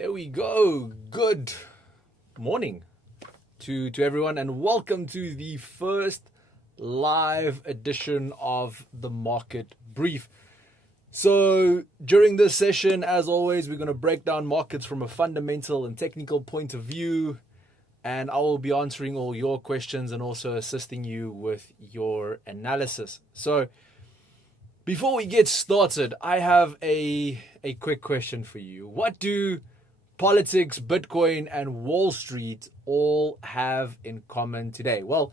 There we go. Good morning to everyone, and welcome to the first live edition of the Market Brief. So during this session, as always, we're going to break down markets from a fundamental and technical point of view, and I will be answering all your questions and also assisting you with your analysis. So before we get started, I have a quick question for you. What do politics, Bitcoin, and Wall Street all have in common today? Well,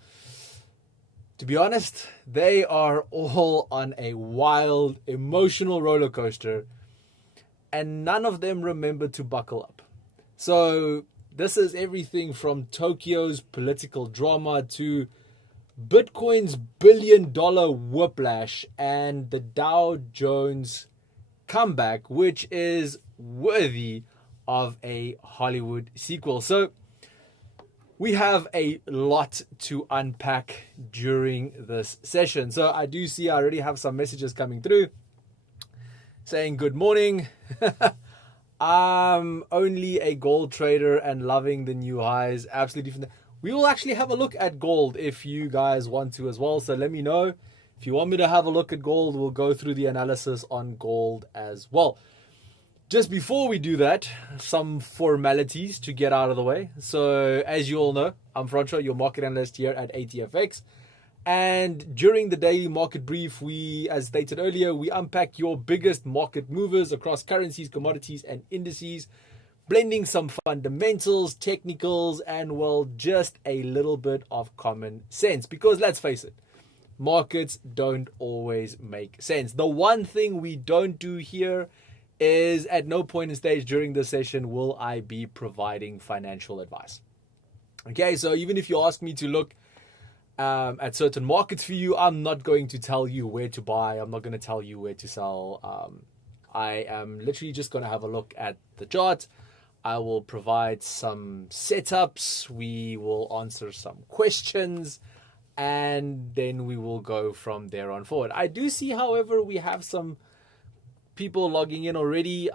to be honest, they are all on a wild, emotional roller coaster, and none of them remember to buckle up. So this is everything from Tokyo's political drama to Bitcoin's billion-dollar whiplash and the Dow Jones comeback, which is worthy of a Hollywood sequel. So we have a lot to unpack during this session. So I do see I already have some messages coming through saying good morning. I'm only a gold trader and loving the new highs. Absolutely. We will actually have a look at gold if you guys want to as well. So let me know if you want me to have a look at gold. We'll go through the analysis on gold as well. Just before we do that, some formalities to get out of the way. So as you all know, I'm Francois, your market analyst here at ATFX. And during the daily market brief, as stated earlier, we unpack your biggest market movers across currencies, commodities, and indices, blending some fundamentals, technicals, and well, just a little bit of common sense. Because let's face it, markets don't always make sense. The one thing we don't do here is at no point in stage during this session will I be providing financial advice. Okay, so even if you ask me to look at certain markets for you, I'm not going to tell you where to buy. I'm not going to tell you where to sell. I am literally just going to have a look at the chart. I will provide some setups. We will answer some questions, and then we will go from there on forward. I do see, however, we have some people logging in already.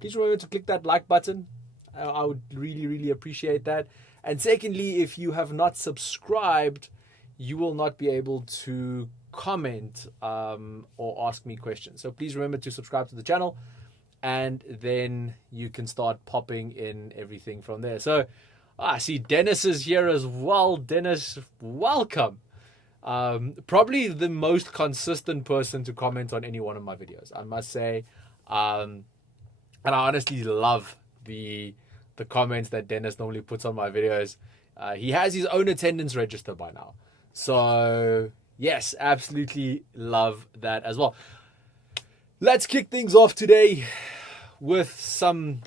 Please remember to click that like button. I would really appreciate that. And secondly, if you have not subscribed, you will not be able to comment or ask me questions. So please remember to subscribe to the channel, and then you can start popping in everything from there. So I see Dennis is here as well. Dennis, welcome. Probably the most consistent person to comment on any one of my videos, I must say. And I honestly love the comments that Dennis normally puts on my videos. He has his own attendance register by now. So yes, absolutely love that as well. Let's kick things off today with some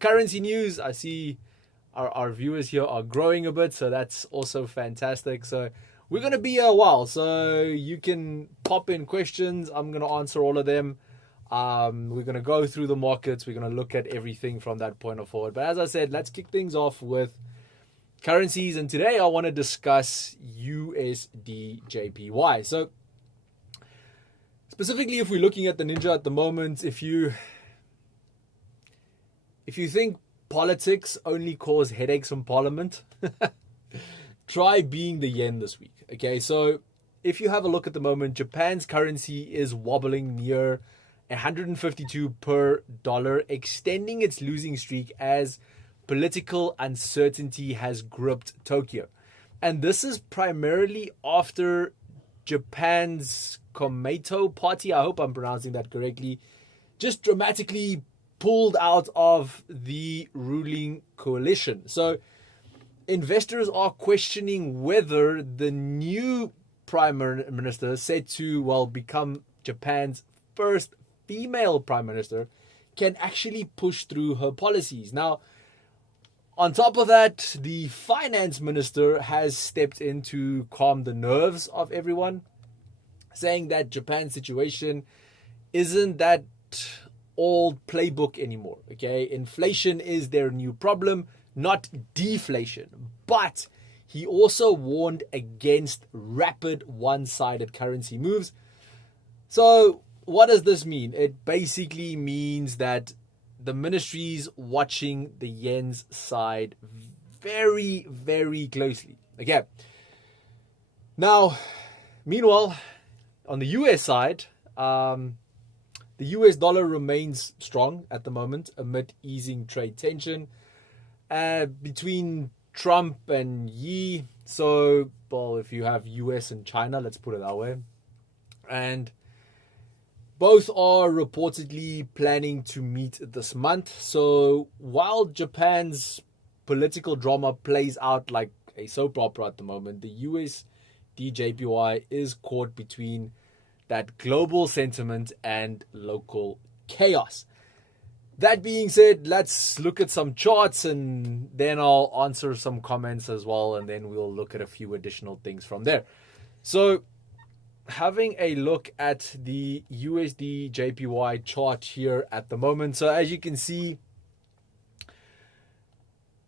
currency news. I see our viewers here are growing a bit, so that's also fantastic. So we're going to be here a while, so you can pop in questions. I'm going to answer all of them. We're going to go through the markets. We're going to look at everything from that point of forward. But as I said, let's kick things off with currencies. And today I want to discuss USD/JPY. So specifically, if we're looking at the Ninja at the moment, if you think politics only cause headaches from Parliament, try being the yen this week. Okay, so if you have a look at the moment, Japan's currency is wobbling near 152 per dollar, extending its losing streak as political uncertainty has gripped Tokyo. And this is primarily after Japan's Komeito party, I hope I'm pronouncing that correctly, just dramatically pulled out of the ruling coalition. So investors are questioning whether the new prime minister, said to become Japan's first female prime minister, can actually push through her policies. Now, on top of that, the finance minister has stepped in to calm the nerves of everyone, saying that Japan's situation isn't that old playbook anymore. Okay, inflation is their new problem, not deflation. But he also warned against rapid one-sided currency moves. So what does this mean? It basically means that the ministry's watching the yen's side very, very closely. Okay. Now, meanwhile, on the US side, the US dollar remains strong at the moment amid easing trade tension between Trump and Yi. So, well, if you have US and China, let's put it that way. And both are reportedly planning to meet this month. So while Japan's political drama plays out like a soap opera at the moment, the US DJPY is caught between that global sentiment and local chaos. That being said, let's look at some charts and then I'll answer some comments as well, and then we'll look at a few additional things from there. So having a look at the USD JPY chart here at the moment. So as you can see,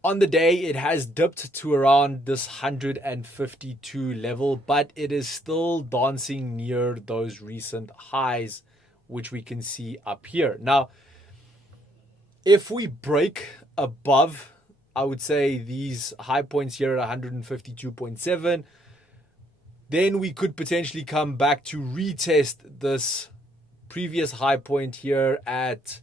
on the day, it has dipped to around this 152 level, but it is still dancing near those recent highs, which we can see up here. Now, if we break above, I would say these high points here at 152.7, then we could potentially come back to retest this previous high point here at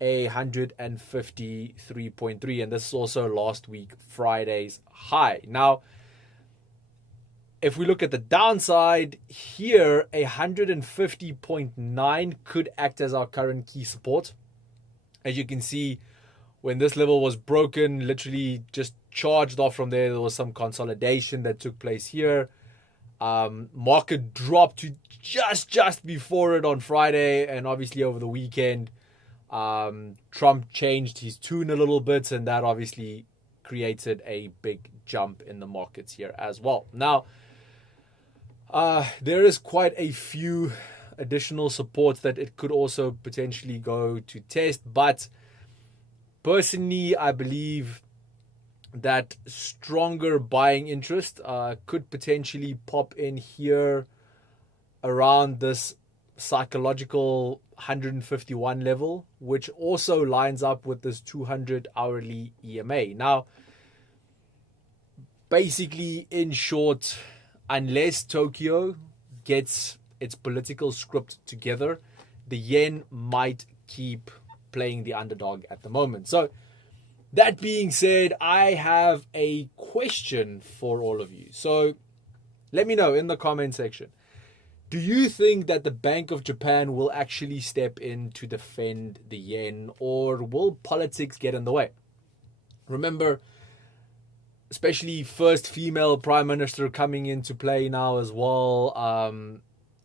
153.3, and this is also last week Friday's high. Now, if we look at the downside here, 150.9 could act as our current key support. As you can see, when this level was broken, literally just charged off from there. There was some consolidation that took place here. Market dropped to just before it on Friday, and obviously over the weekend, Trump changed his tune a little bit, and that obviously created a big jump in the markets here as well. Now, there is quite a few additional supports that it could also potentially go to test, but personally, I believe that stronger buying interest could potentially pop in here around this psychological 151 level, which also lines up with this 200 hourly EMA. Now, basically, in short, unless Tokyo gets its political script together, the yen might keep playing the underdog at the moment. So, that being said, I have a question for all of you. So, let me know in the comment section. Do you think that the Bank of Japan will actually step in to defend the yen, or will politics get in the way? Remember, especially first female prime minister coming into play now as well.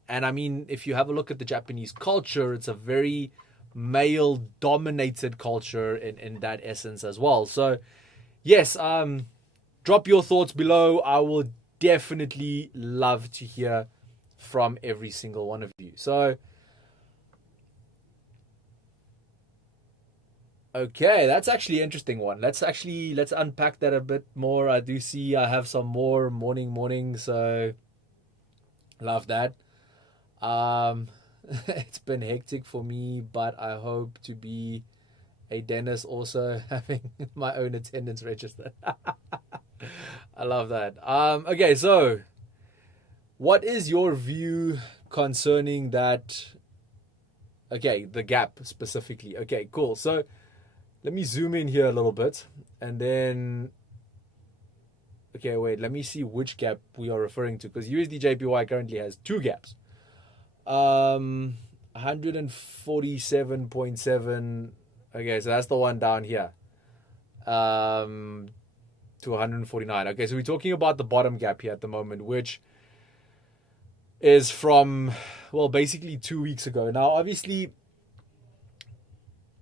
And I mean, if you have a look at the Japanese culture, it's a very male-dominated culture in that essence as well. So, yes, drop your thoughts below. I will definitely love to hear from every single one of you. So, okay, that's actually an interesting one. Let's unpack that a bit more. I do see I have some more morning, so love that. It's been hectic for me, but I hope to be a dentist also having my own attendance registered. I love that. Okay, so what is your view concerning that? Okay, the gap specifically. Okay, cool. So let me zoom in here a little bit, and then, okay, wait, let me see which gap we are referring to, because USD JPY currently has two gaps. 147.7. Okay, so that's the one down here. To 149. Okay, so we're talking about the bottom gap here at the moment, which is from, well, basically 2 weeks ago. Now, obviously,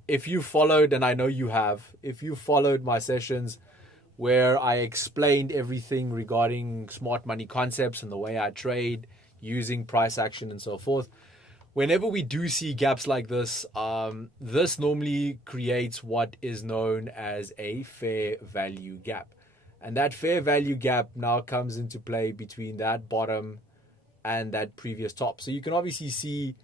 if you followed, and I know you have, if you followed my sessions where I explained everything regarding smart money concepts and the way I trade using price action and so forth, whenever we do see gaps like this, this normally creates what is known as a fair value gap. And that fair value gap now comes into play between that bottom and that previous top. So you can obviously see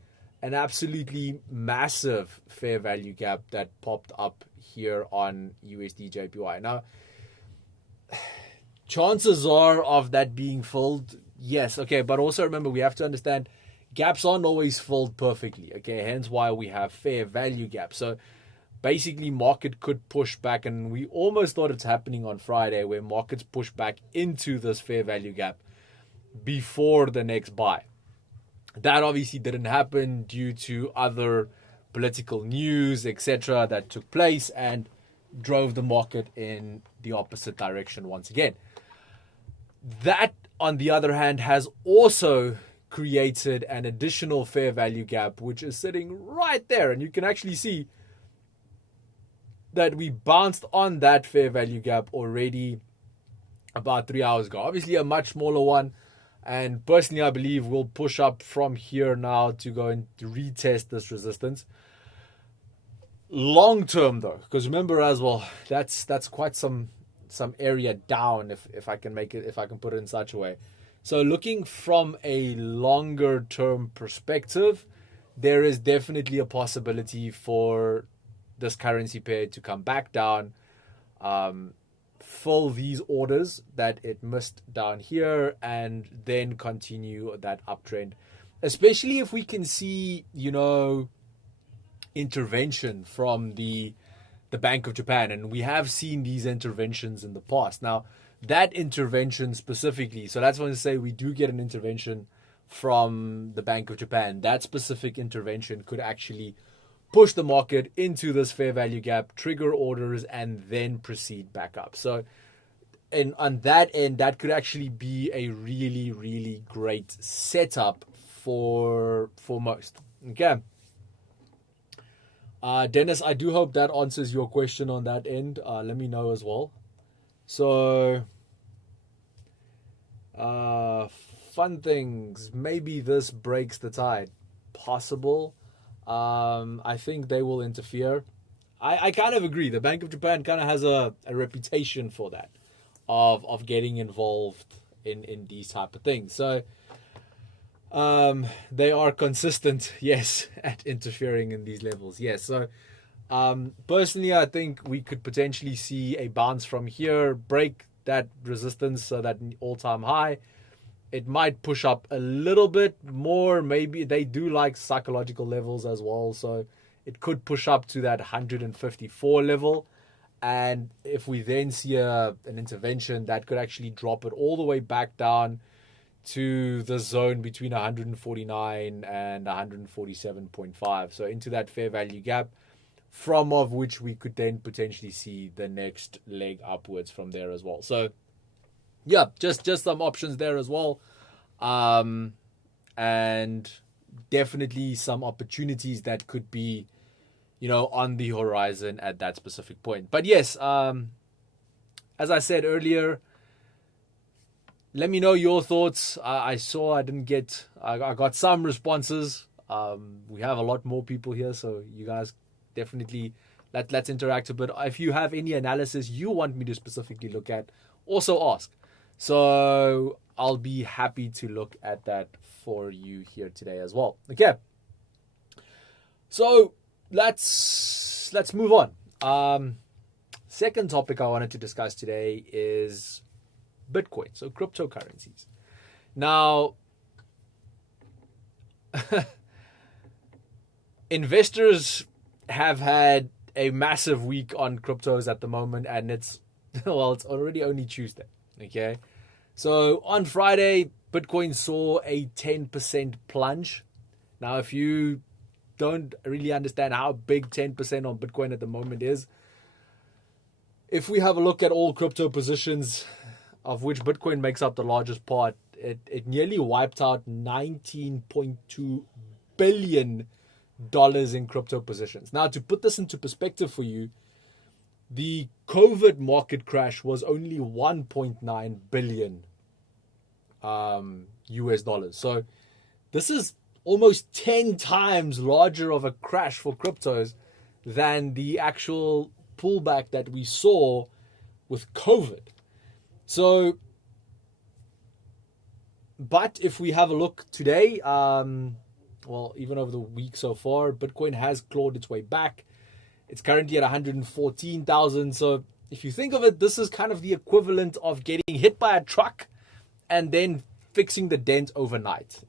an absolutely massive fair value gap that popped up here on USD JPY. Now, chances are of that being filled, yes, okay, but also remember we have to understand gaps aren't always filled perfectly, okay, hence why we have fair value gaps. So basically market could push back, and we almost thought it's happening on Friday where markets push back into this fair value gap before the next buy. That obviously didn't happen due to other political news, etc., that took place and drove the market in the opposite direction once again. That, on the other hand, has also created an additional fair value gap, which is sitting right there. And you can actually see that we bounced on that fair value gap already about 3 hours ago. Obviously, a much smaller one. And personally, I believe we'll push up from here now to go and retest this resistance. Long term, though, because remember as well, that's quite some area down, if I can make it, if I can put it in such a way. So looking from a longer term perspective, there is definitely a possibility for this currency pair to come back down, fill these orders that it missed down here, and then continue that uptrend, especially if we can see, intervention from the Bank of Japan. And we have seen these interventions in the past. Now, that intervention specifically, so that's when I say we do get an intervention from the Bank of Japan. That specific intervention could actually push the market into this fair value gap, trigger orders, and then proceed back up. So, and on that end, that could actually be a really, really great setup for most. Okay. Dennis, I do hope that answers your question on that end. Let me know as well. So, fun things. Maybe this breaks the tide. Possible. I think they will interfere. I kind of agree. The Bank of Japan kind of has a reputation for that, of getting involved in these type of things. So they are consistent, yes, at interfering in these levels. Yes. So personally, I think we could potentially see a bounce from here, break that resistance, so that all-time high. It might push up a little bit more. Maybe they do like psychological levels as well. So it could push up to that 154 level. And if we then see an intervention, that could actually drop it all the way back down to the zone between 149 and 147.5. So into that fair value gap, from of which we could then potentially see the next leg upwards from there as well. So yeah, just some options there as well. And definitely some opportunities that could be, on the horizon at that specific point. But yes, as I said earlier, let me know your thoughts. I got some responses. We have a lot more people here, so you guys definitely let's interact a bit. If you have any analysis you want me to specifically look at, also ask. So I'll be happy to look at that for you here today as well. Okay. So let's move on. Second topic I wanted to discuss today is Bitcoin, so cryptocurrencies. Now, investors have had a massive week on cryptos at the moment, and it's already only Tuesday. Okay. So on Friday, Bitcoin saw a 10% plunge. Now, if you don't really understand how big 10% on Bitcoin at the moment is, if we have a look at all crypto positions, of which Bitcoin makes up the largest part, it nearly wiped out $19.2 billion in crypto positions. Now, to put this into perspective for you, the COVID market crash was only 1.9 billion US dollars. So this is almost 10 times larger of a crash for cryptos than the actual pullback that we saw with COVID. So, but if we have a look today, well, even over the week so far, Bitcoin has clawed its way back. It's currently at 114,000. So if you think of it, this is kind of the equivalent of getting hit by a truck and then fixing the dent overnight,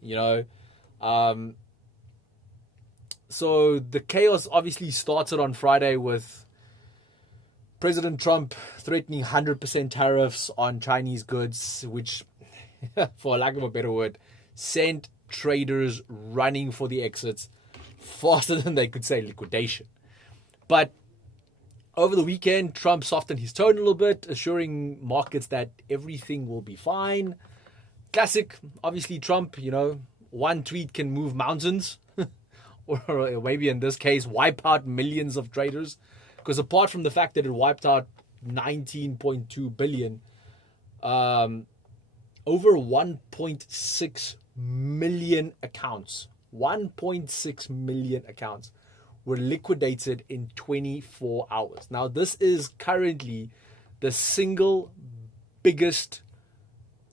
So the chaos obviously started on Friday with President Trump threatening 100% tariffs on Chinese goods, which, for lack of a better word, sent traders running for the exits faster than they could say liquidation. But over the weekend, Trump softened his tone a little bit, assuring markets that everything will be fine. Classic, obviously, Trump, one tweet can move mountains, or maybe in this case, wipe out millions of traders. Because apart from the fact that it wiped out 19.2 billion, over 1.6 million accounts, 1.6 million accounts were liquidated in 24 hours. Now, this is currently the single biggest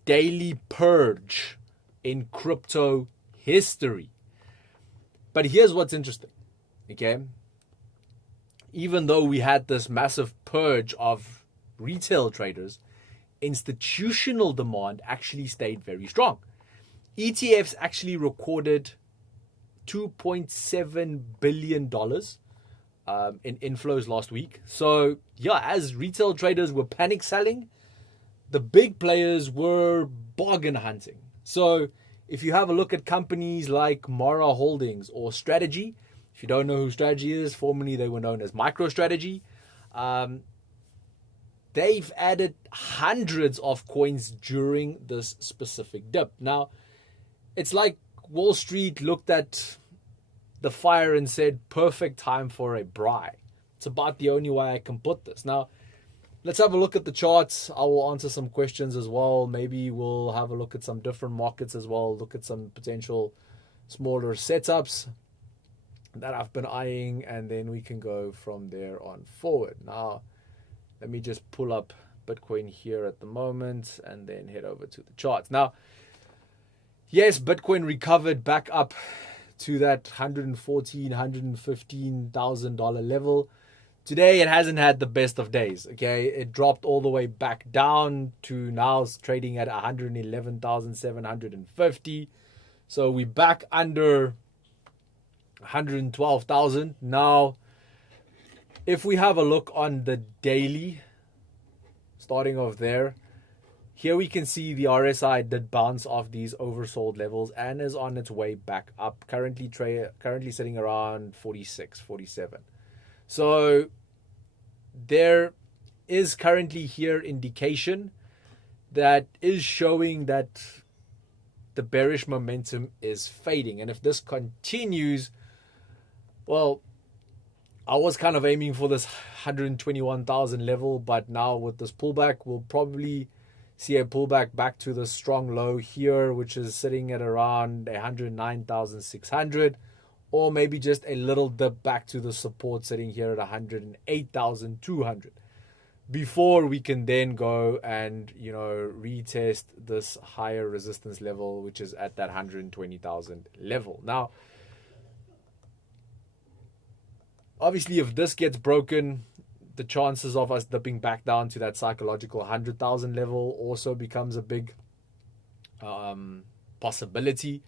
daily purge in crypto history. But here's what's interesting, okay? Even though we had this massive purge of retail traders, institutional demand actually stayed very strong. ETFs actually recorded $2.7 billion in inflows last week. So, yeah, as retail traders were panic selling, the big players were bargain hunting. So, if you have a look at companies like Mara Holdings or Strategy, if you don't know who Strategy is, formerly they were known as MicroStrategy, they've added hundreds of coins during this specific dip. Now, it's like Wall Street looked at the fire and said, perfect time for a buy. It's about the only way I can put this. Now, let's have a look at the charts. I will answer some questions as well. Maybe we'll have a look at some different markets as well. Look at some potential smaller setups that I've been eyeing. And then we can go from there on forward. Now, let me just pull up Bitcoin here at the moment and then head over to the charts. Now, yes, Bitcoin recovered back up to that $114,000, $115,000 level. Today, it hasn't had the best of days, okay? It dropped all the way back down to now trading at 111,750. So we're back under 112,000. Now, if we have a look on the daily, starting off there, here we can see the RSI did bounce off these oversold levels and is on its way back up. Currently sitting around 46, 47. So there is currently here indication that is showing that the bearish momentum is fading. And if this continues, well, I was kind of aiming for this 121,000 level, but now with this pullback, we'll probably see a pullback back to the strong low here, which is sitting at around 109,600, or maybe just a little dip back to the support sitting here at 108,200 before we can then go and, retest this higher resistance level, which is at that 120,000 level. Now, obviously, if this gets broken, the chances of us dipping back down to that psychological 100,000 level also becomes a big possibility.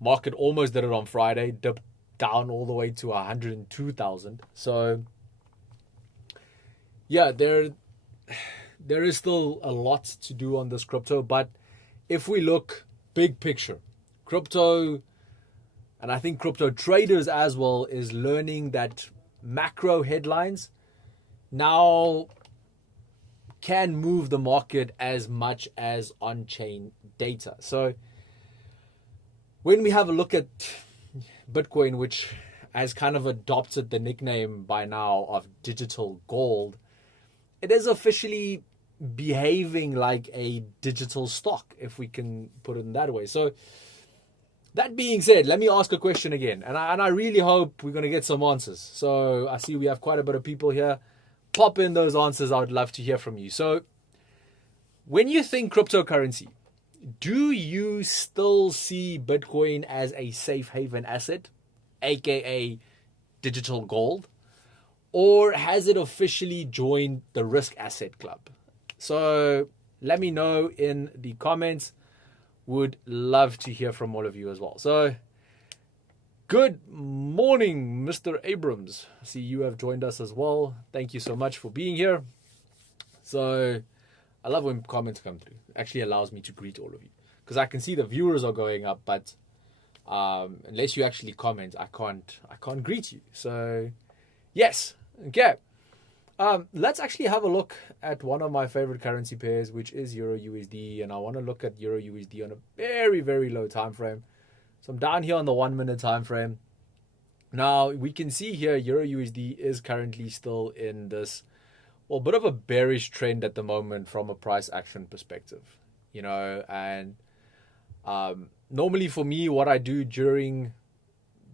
Market almost did it on Friday, dipped down all the way to 102,000. So, yeah, there is still a lot to do on this crypto. But if we look big picture, crypto, and I think crypto traders as well, is learning that macro headlines now can move the market as much as on-chain data. So when we have a look at Bitcoin, which has kind of adopted the nickname by now of digital gold, it is officially behaving like a digital stock, if we can put it in that way. So that being said, let me ask a question again. And I really hope we're going to get some answers. So I see we have quite a bit of people here. Pop in those answers. I would love to hear from you. So when you think cryptocurrency, do you still see Bitcoin as a safe haven asset, aka digital gold, or has it officially joined the risk asset club? So let me know in the comments. Would love to hear from all of you as well. So good morning, Mr. Abrams. I see you have joined us as well. Thank you so much for being here. So I love when comments come through. It actually allows me to greet all of you, because I can see the viewers are going up, but unless you actually comment, I can't greet you. So yes, okay. Let's actually have a look at one of my favorite currency pairs, which is Euro USD, and I want to look at Euro USD on a very, very low time frame. So I'm down here on the 1 minute time frame. Now we can see here Euro USD is currently still in this, well, bit of a bearish trend at the moment from a price action perspective, you know. And normally for me, what I do during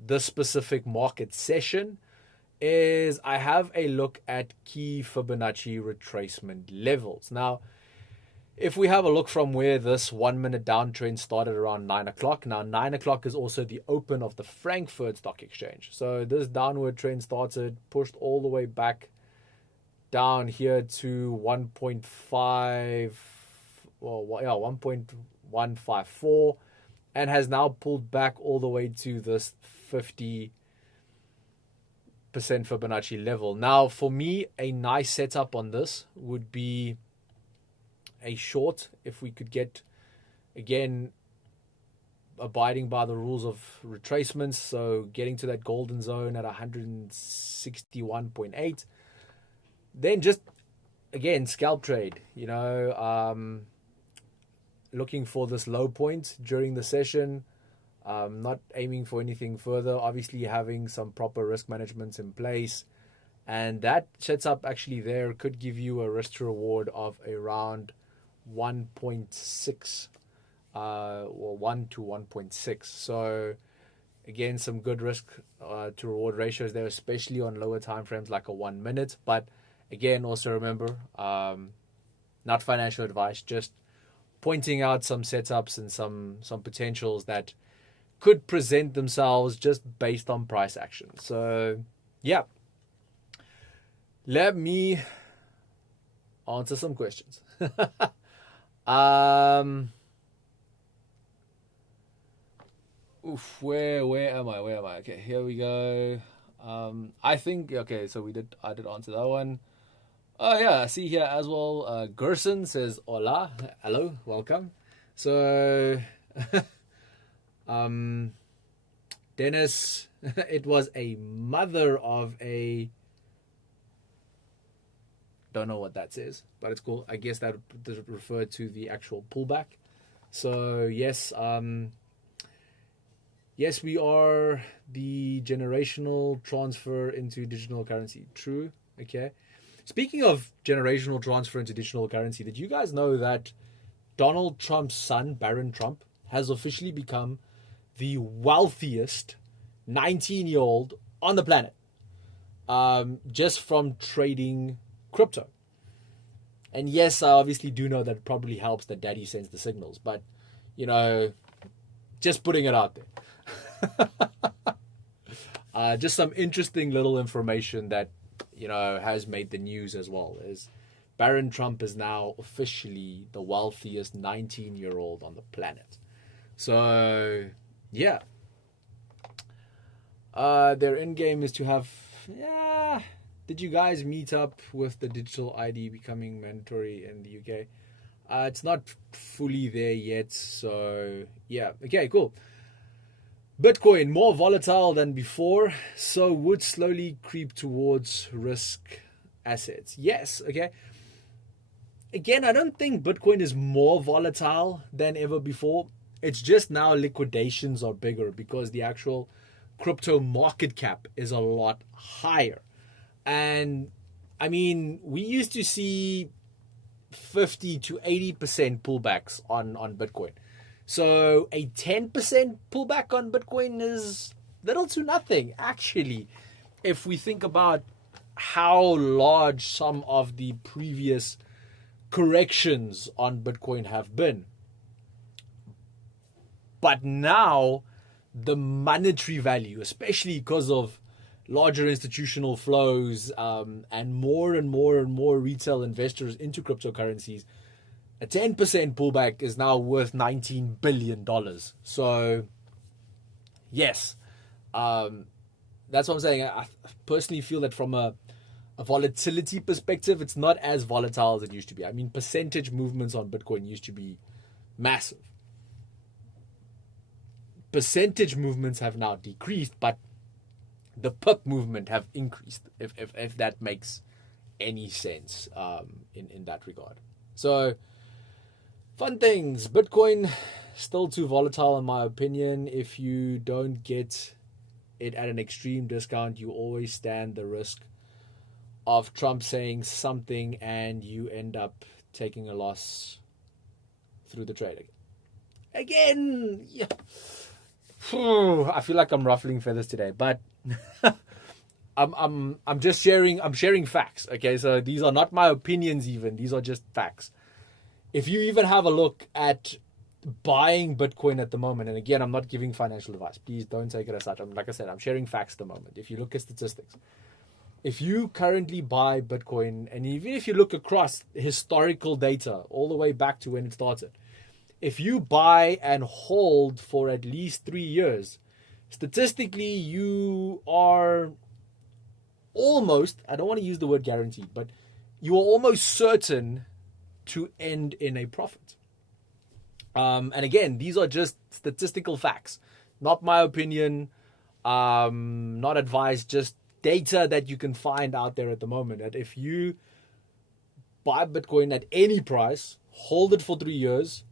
this specific market session is I have a look at key Fibonacci retracement levels. Now, if we have a look from where this 1 minute downtrend started around 9 o'clock, now 9 o'clock is also the open of the Frankfurt Stock Exchange. So this downward trend started, pushed all the way back down here to 1.5, well, yeah, 1.154, and has now pulled back all the way to this 50% Fibonacci level. Now, for me, a nice setup on this would be a short, if we could get, again, abiding by the rules of retracements, so getting to that golden zone at 161.8, then just, again, scalp trade, you know, looking for this low point during the session, not aiming for anything further, obviously having some proper risk management in place, and that setup actually there could give you a risk to reward of around 1.6, or 1 to 1.6. So again, some good risk to reward ratios there, especially on lower time frames like a 1 minute. But again, also remember, not financial advice, just pointing out some setups and some potentials that could present themselves just based on price action. So yeah, let me answer some questions. Where am I? Okay, here we go. I think, okay, so I did answer that one. Oh yeah, I see here as well. Gerson says hola, hello, welcome. So Dennis, it was a mother of a, don't know what that says, but it's cool. I guess that does refer to the actual pullback. So yes, yes, we are the generational transfer into digital currency. True. Okay. Speaking of generational transfer into digital currency, did you guys know that Donald Trump's son, Barron Trump, has officially become the wealthiest 19-year-old on the planet, just from trading crypto? And yes, I obviously do know that it probably helps that daddy sends the signals, but, you know, just putting it out there. Just some interesting little information that, you know, has made the news as well, is Barron Trump is now officially the wealthiest 19-year-old on the planet. So yeah, their end game is to have, yeah, did you guys meet up with the digital ID becoming mandatory in the UK? It's not fully there yet, so yeah. Okay, cool. Bitcoin, more volatile than before, so would slowly creep towards risk assets. Yes, okay. Again, I don't think Bitcoin is more volatile than ever before. It's just now liquidations are bigger because the actual crypto market cap is a lot higher. And I mean, we used to see 50 to 80% pullbacks on Bitcoin. So a 10% pullback on Bitcoin is little to nothing, actually, if we think about how large some of the previous corrections on Bitcoin have been. But now, the monetary value, especially because of larger institutional flows and more retail investors into cryptocurrencies, a 10% pullback is now worth $19 billion. So, yes, that's what I'm saying. I personally feel that from a volatility perspective, it's not as volatile as it used to be. I mean, percentage movements on Bitcoin used to be massive. Percentage movements have now decreased, but the pip movement have increased, if that makes any sense in that regard. So, fun things. Bitcoin, still too volatile in my opinion. If you don't get it at an extreme discount, you always stand the risk of Trump saying something and you end up taking a loss through the trade. Again, yeah. I feel like I'm ruffling feathers today, but I'm just sharing. I'm sharing facts. Okay, so these are not my opinions. Even these are just facts. If you even have a look at buying Bitcoin at the moment, and again, I'm not giving financial advice. Please don't take it as such. Like I said, I'm sharing facts at the moment. If you look at statistics, if you currently buy Bitcoin, and even if you look across historical data all the way back to when it started, if you buy and hold for at least 3 years, statistically, you are almost, I don't want to use the word guaranteed, but you are almost certain to end in a profit. And again, these are just statistical facts, not my opinion, not advice, just data that you can find out there at the moment. That if you buy Bitcoin at any price, hold it for 3 years,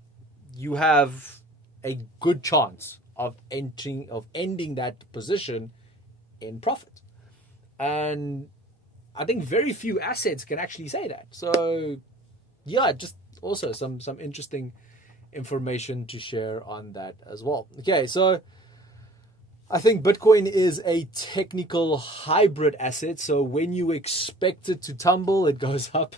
you have a good chance of ending that position in profit. And I think very few assets can actually say that. So yeah, just also some interesting information to share on that as well. Okay, so I think Bitcoin is a technical hybrid asset. So when you expect it to tumble, it goes up.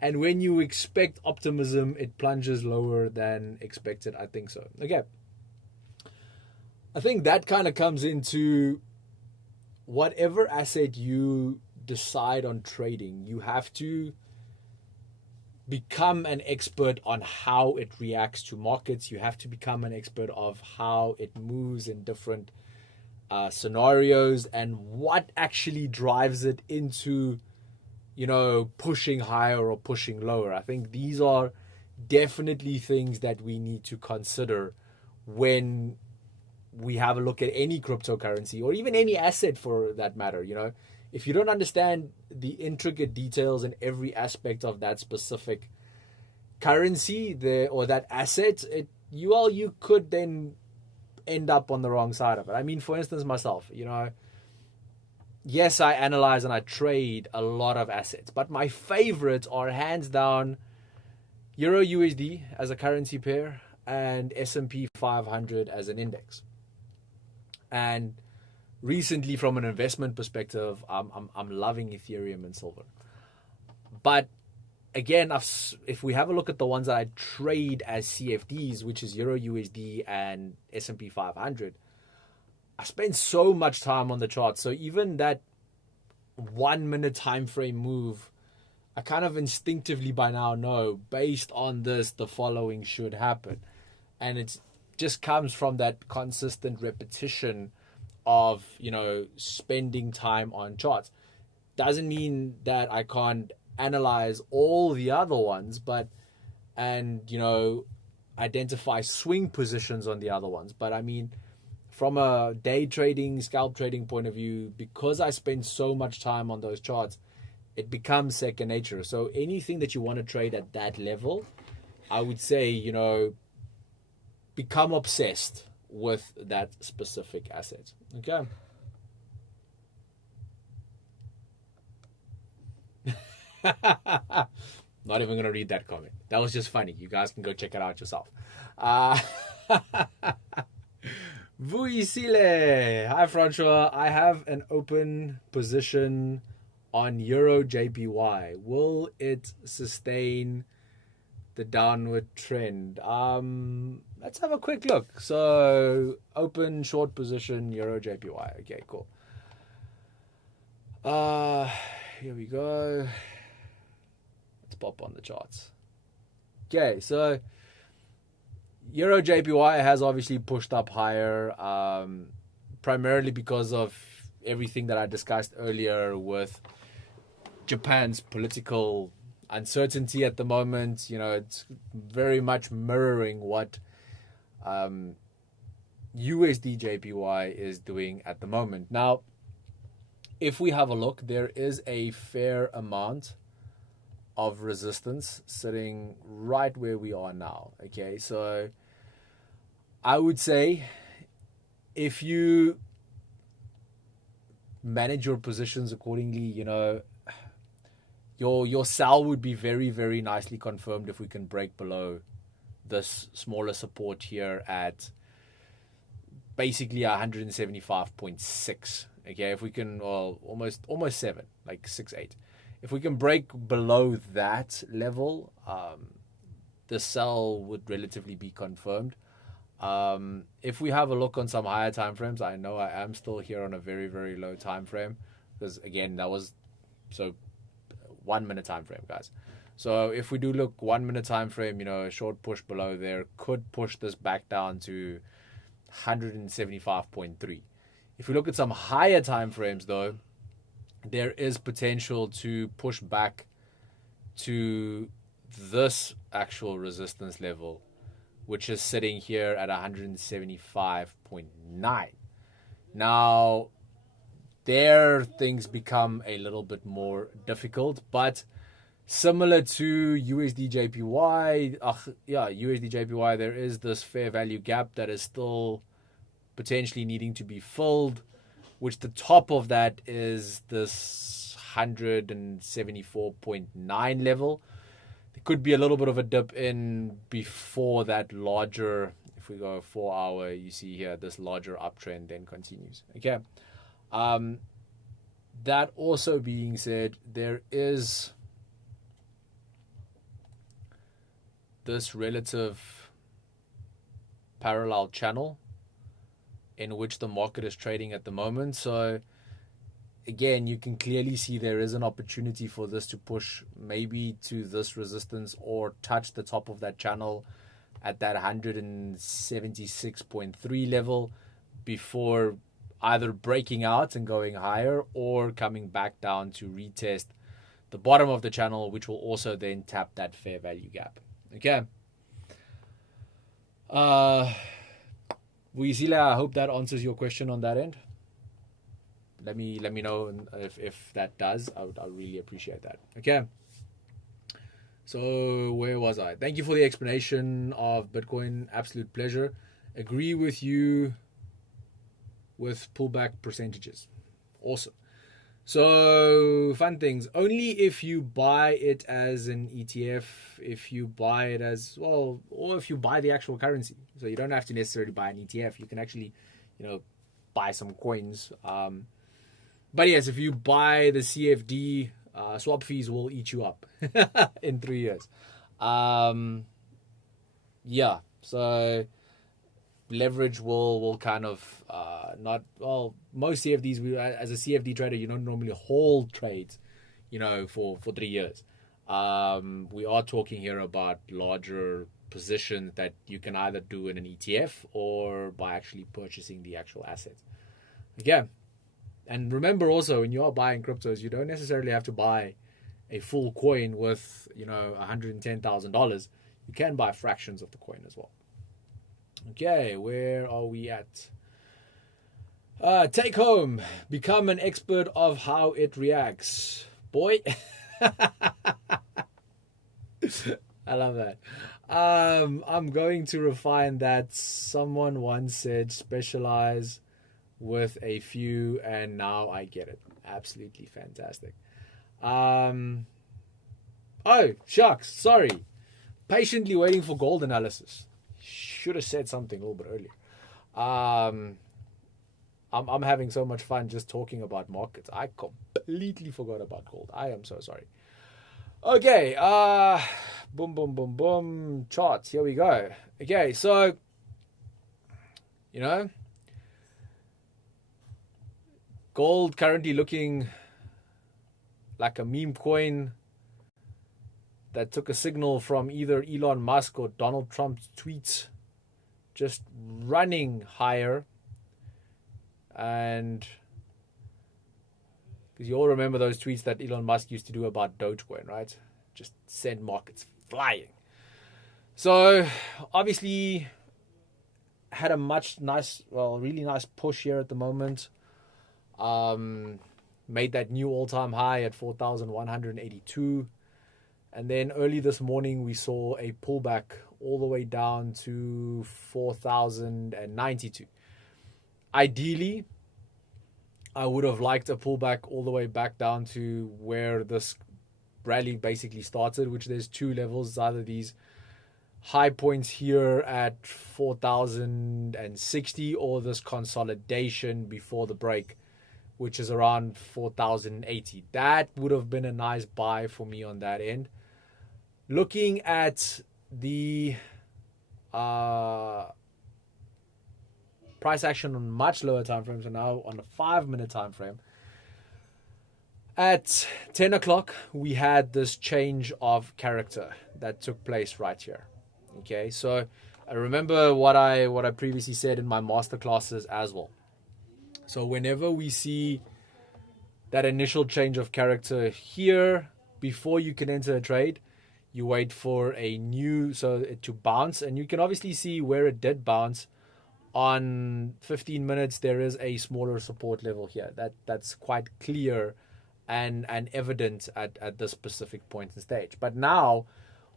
And when you expect optimism, it plunges lower than expected. I think so. Okay. I think that kind of comes into whatever asset you decide on trading, you have to become an expert on how it reacts to markets. You have to become an expert of how it moves in different scenarios and what actually drives it into, pushing higher or pushing lower. I think these are definitely things that we need to consider when we have a look at any cryptocurrency or even any asset for that matter. If you don't understand the intricate details in every aspect of that specific currency or that asset, you could then end up on the wrong side of it. I mean, for instance, myself, yes, I analyze and I trade a lot of assets, but my favorites are hands down Euro USD as a currency pair and S&P 500 as an index. And recently, from an investment perspective, I'm loving Ethereum and silver. But again, if we have a look at the ones that I trade as CFDs, which is Euro USD and S&P 500, I spend so much time on the chart. So even that 1 minute time frame move, I kind of instinctively by now know, based on this, the following should happen. And it just comes from that consistent repetition of, spending time on charts. Doesn't mean that I can't analyze all the other ones, and identify swing positions on the other ones. But I mean, from a day trading, scalp trading point of view, because I spend so much time on those charts, it becomes second nature. So anything that you want to trade at that level, I would say, become obsessed with that specific asset. Okay. Not even going to read that comment. That was just funny. You guys can go check it out yourself. Vuisile. Hi, Francois. I have an open position on Euro JPY. Will it sustain the downward trend. Let's have a quick look. So open short position Euro JPY. Okay, cool. Here we go. Let's pop on the charts. Okay, so Euro JPY has obviously pushed up higher, primarily because of everything that I discussed earlier with Japan's political uncertainty at the moment. You know, it's very much mirroring what USD JPY is doing at the moment. Now, if we have a look, there is a fair amount of resistance sitting right where we are now. Okay, so I would say if you manage your positions accordingly, you know, your sell would be very, very nicely confirmed if we can break below this smaller support here at basically 175.6. Okay, if we can, well, almost 7, like 6.8. If we can break below that level, the sell would relatively be confirmed. If we have a look on some higher time frames, I know I am still here on a very, very low time frame, because again, that was 1 minute time frame, guys. So if we do look 1 minute time frame, you know, a short push below there could push this back down to 175.3. If we look at some higher time frames, though, there is potential to push back to this actual resistance level, which is sitting here at 175.9. Now, there things become a little bit more difficult, but similar to USD JPY, USD JPY, there is this fair value gap that is still potentially needing to be filled, which the top of that is this 174.9 level. There could be a little bit of a dip in before that larger, if we go 4 hour, you see here, this larger uptrend then continues. Okay. That also being said, there is this relative parallel channel in which the market is trading at the moment. So again, you can clearly see there is an opportunity for this to push maybe to this resistance or touch the top of that channel at that 176.3 level before either breaking out and going higher or coming back down to retest the bottom of the channel, which will also then tap that fair value gap. Okay. Weezila, I hope that answers your question on that end. Let me know if that does. I would really appreciate that. Okay. So where was I? Thank you for the explanation of Bitcoin. Absolute pleasure. Agree with you with pullback percentages. Awesome. So fun things. Only if you buy it as an ETF, if you buy it as, well, or if you buy the actual currency. So you don't have to necessarily buy an ETF. You can actually, buy some coins. But yes, if you buy the CFD, swap fees will eat you up in 3 years. Yeah, so leverage will kind of not, well, most CFDs, as a CFD trader, you don't normally hold trades, for 3 years. We are talking here about larger positions that you can either do in an ETF or by actually purchasing the actual assets. Okay. And remember also, when you are buying cryptos, you don't necessarily have to buy a full coin with, $110,000. You can buy fractions of the coin as well. Okay, where are we at? Take home. Become an expert of how it reacts. Boy. I love that. I'm going to refine that. Someone once said specialize with a few, and now I get it. Absolutely fantastic. Oh, shucks. Sorry. Patiently waiting for gold analysis. Should have said something a little bit earlier. I'm having so much fun just talking about markets. I completely forgot about gold. I am so sorry. Okay, Boom, boom, boom, boom. Charts. Here we go. Okay, so, you know, gold currently looking like a meme coin that took a signal from either Elon Musk or Donald Trump's tweets, just running higher. And because you all remember those tweets that Elon Musk used to do about Dogecoin, right? Just send markets flying. So obviously had a really nice push here at the moment. Made that new all-time high at 4,182. And then early this morning, we saw a pullback all the way down to 4,092. Ideally, I would have liked a pullback all the way back down to where this rally basically started, which there's two levels. It's either these high points here at 4,060 or this consolidation before the break, which is around 4,080. That would have been a nice buy for me on that end. Looking at the price action on much lower time frames, so now on a 5-minute time frame, at 10 o'clock, we had this change of character that took place right here. Okay, so I remember what I previously said in my masterclasses as well. So whenever we see that initial change of character here, before you can enter a trade, you wait for it to bounce, and you can obviously see where it did bounce. On 15 minutes, there is a smaller support level here. That's quite clear and evident at this specific point in stage. But now,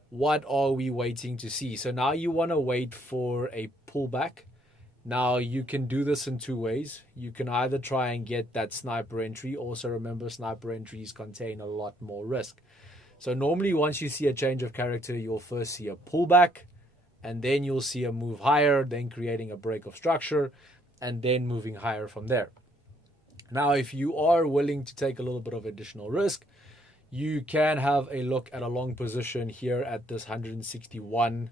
what are we waiting to see? So now you want to wait for a pullback. Now you can do this in two ways. You can either try and get that sniper entry. Also remember, sniper entries contain a lot more risk. So normally once you see a change of character, you'll first see a pullback, and then you'll see a move higher, then creating a break of structure, and then moving higher from there. Now, if you are willing to take a little bit of additional risk, you can have a look at a long position here at this 161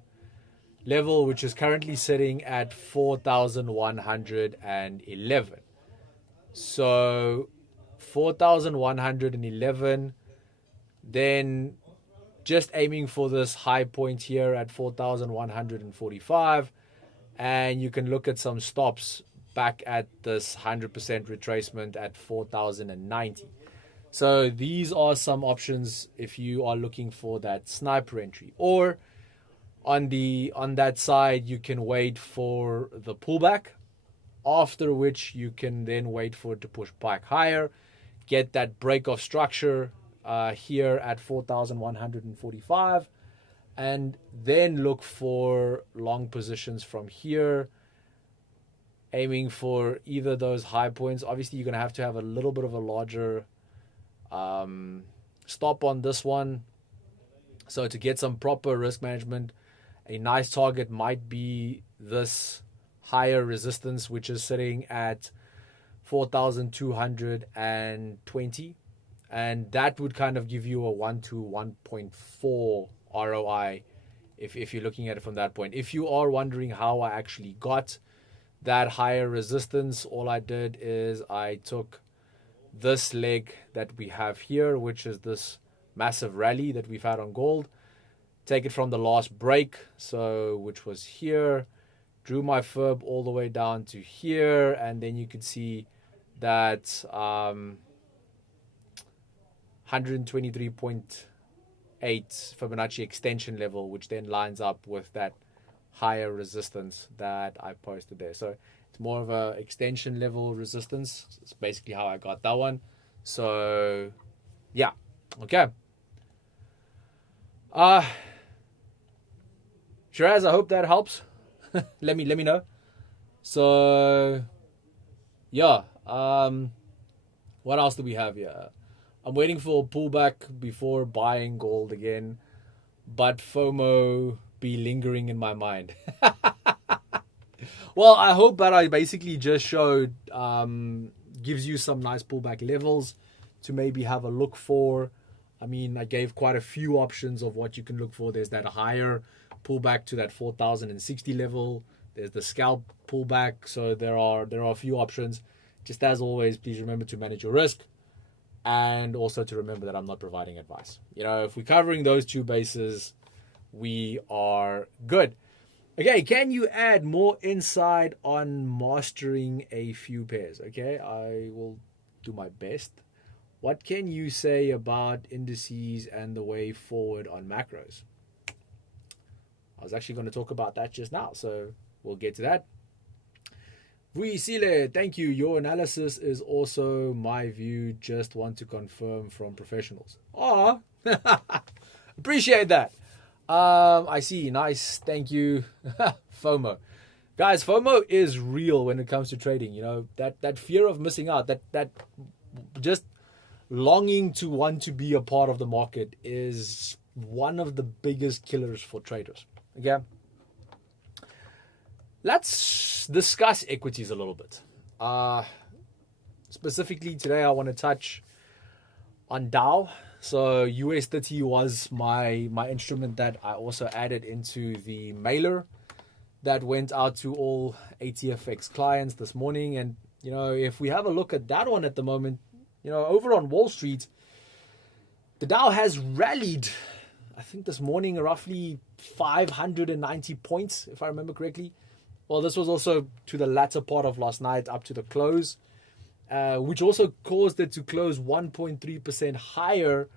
level, which is currently sitting at 4,111. So 4,111, then just aiming for this high point here at 4,145, and you can look at some stops back at this 100% retracement at 4,090. So these are some options if you are looking for that sniper entry. Or on that side, you can wait for the pullback, after which you can then wait for it to push back higher, get that break of structure here at 4,145, and then look for long positions from here, aiming for either those high points. Obviously, you're going to have a little bit of a larger stop on this one. So to get some proper risk management, a nice target might be this higher resistance, which is sitting at 4,220. And that would kind of give you a 1 to 1.4 ROI if you're looking at it from that point. If you are wondering how I actually got that higher resistance, all I did is I took this leg that we have here, which is this massive rally that we've had on gold, take it from the last break, so which was here, drew my FIB all the way down to here, and then you could see that 123.8 Fibonacci extension level, which then lines up with that higher resistance that I posted there. So it's more of a extension level resistance. It's basically how I got that one. So yeah, okay. Shiraz, I hope that helps. let me know. So yeah, what else do we have here? I'm waiting for a pullback before buying gold again, but FOMO be lingering in my mind. Well, I hope that I basically just showed gives you some nice pullback levels to maybe have a look for. I mean, I gave quite a few options of what you can look for. There's that higher pullback to that 4,060 level. There's the scalp pullback. So there are a few options. Just as always, please remember to manage your risk, and also to remember that I'm not providing advice. If we're covering those two bases, we are good. Okay, can you add more insight on mastering a few pairs? Okay, I will do my best. What can you say about indices and the way forward on macros? I was actually going to talk about that just now, so we'll get to that. Vuisile, thank you. Your analysis is also my view. Just want to confirm from professionals. Oh, appreciate that. I see. Nice. Thank you. FOMO. Guys, FOMO is real when it comes to trading. That fear of missing out, that just longing to want to be a part of the market is one of the biggest killers for traders. Okay. Let's discuss equities a little bit. Specifically today, I want to touch on Dow. So US30 was my instrument that I also added into the mailer that went out to all ATFX clients this morning. And, if we have a look at that one at the moment, over on Wall Street, the Dow has rallied, I think this morning, roughly 590 points, if I remember correctly. Well, this was also to the latter part of last night up to the close. Which also caused it to close 1.3% higher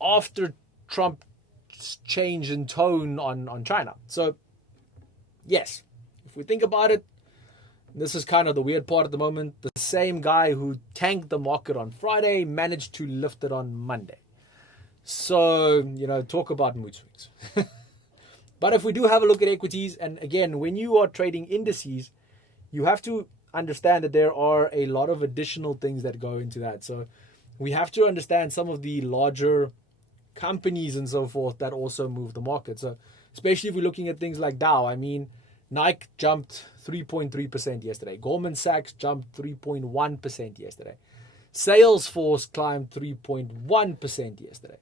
after Trump's change in tone on China. So, yes, if we think about it, this is kind of the weird part at the moment. The same guy who tanked the market on Friday managed to lift it on Monday. So, talk about mood swings. But if we do have a look at equities, and again, when you are trading indices, you have to understand that there are a lot of additional things that go into that. So we have to understand some of the larger companies and so forth that also move the market. So especially if we're looking at things like Dow, I mean, Nike jumped 3.3% yesterday. Goldman Sachs jumped 3.1% yesterday. Salesforce climbed 3.1% yesterday.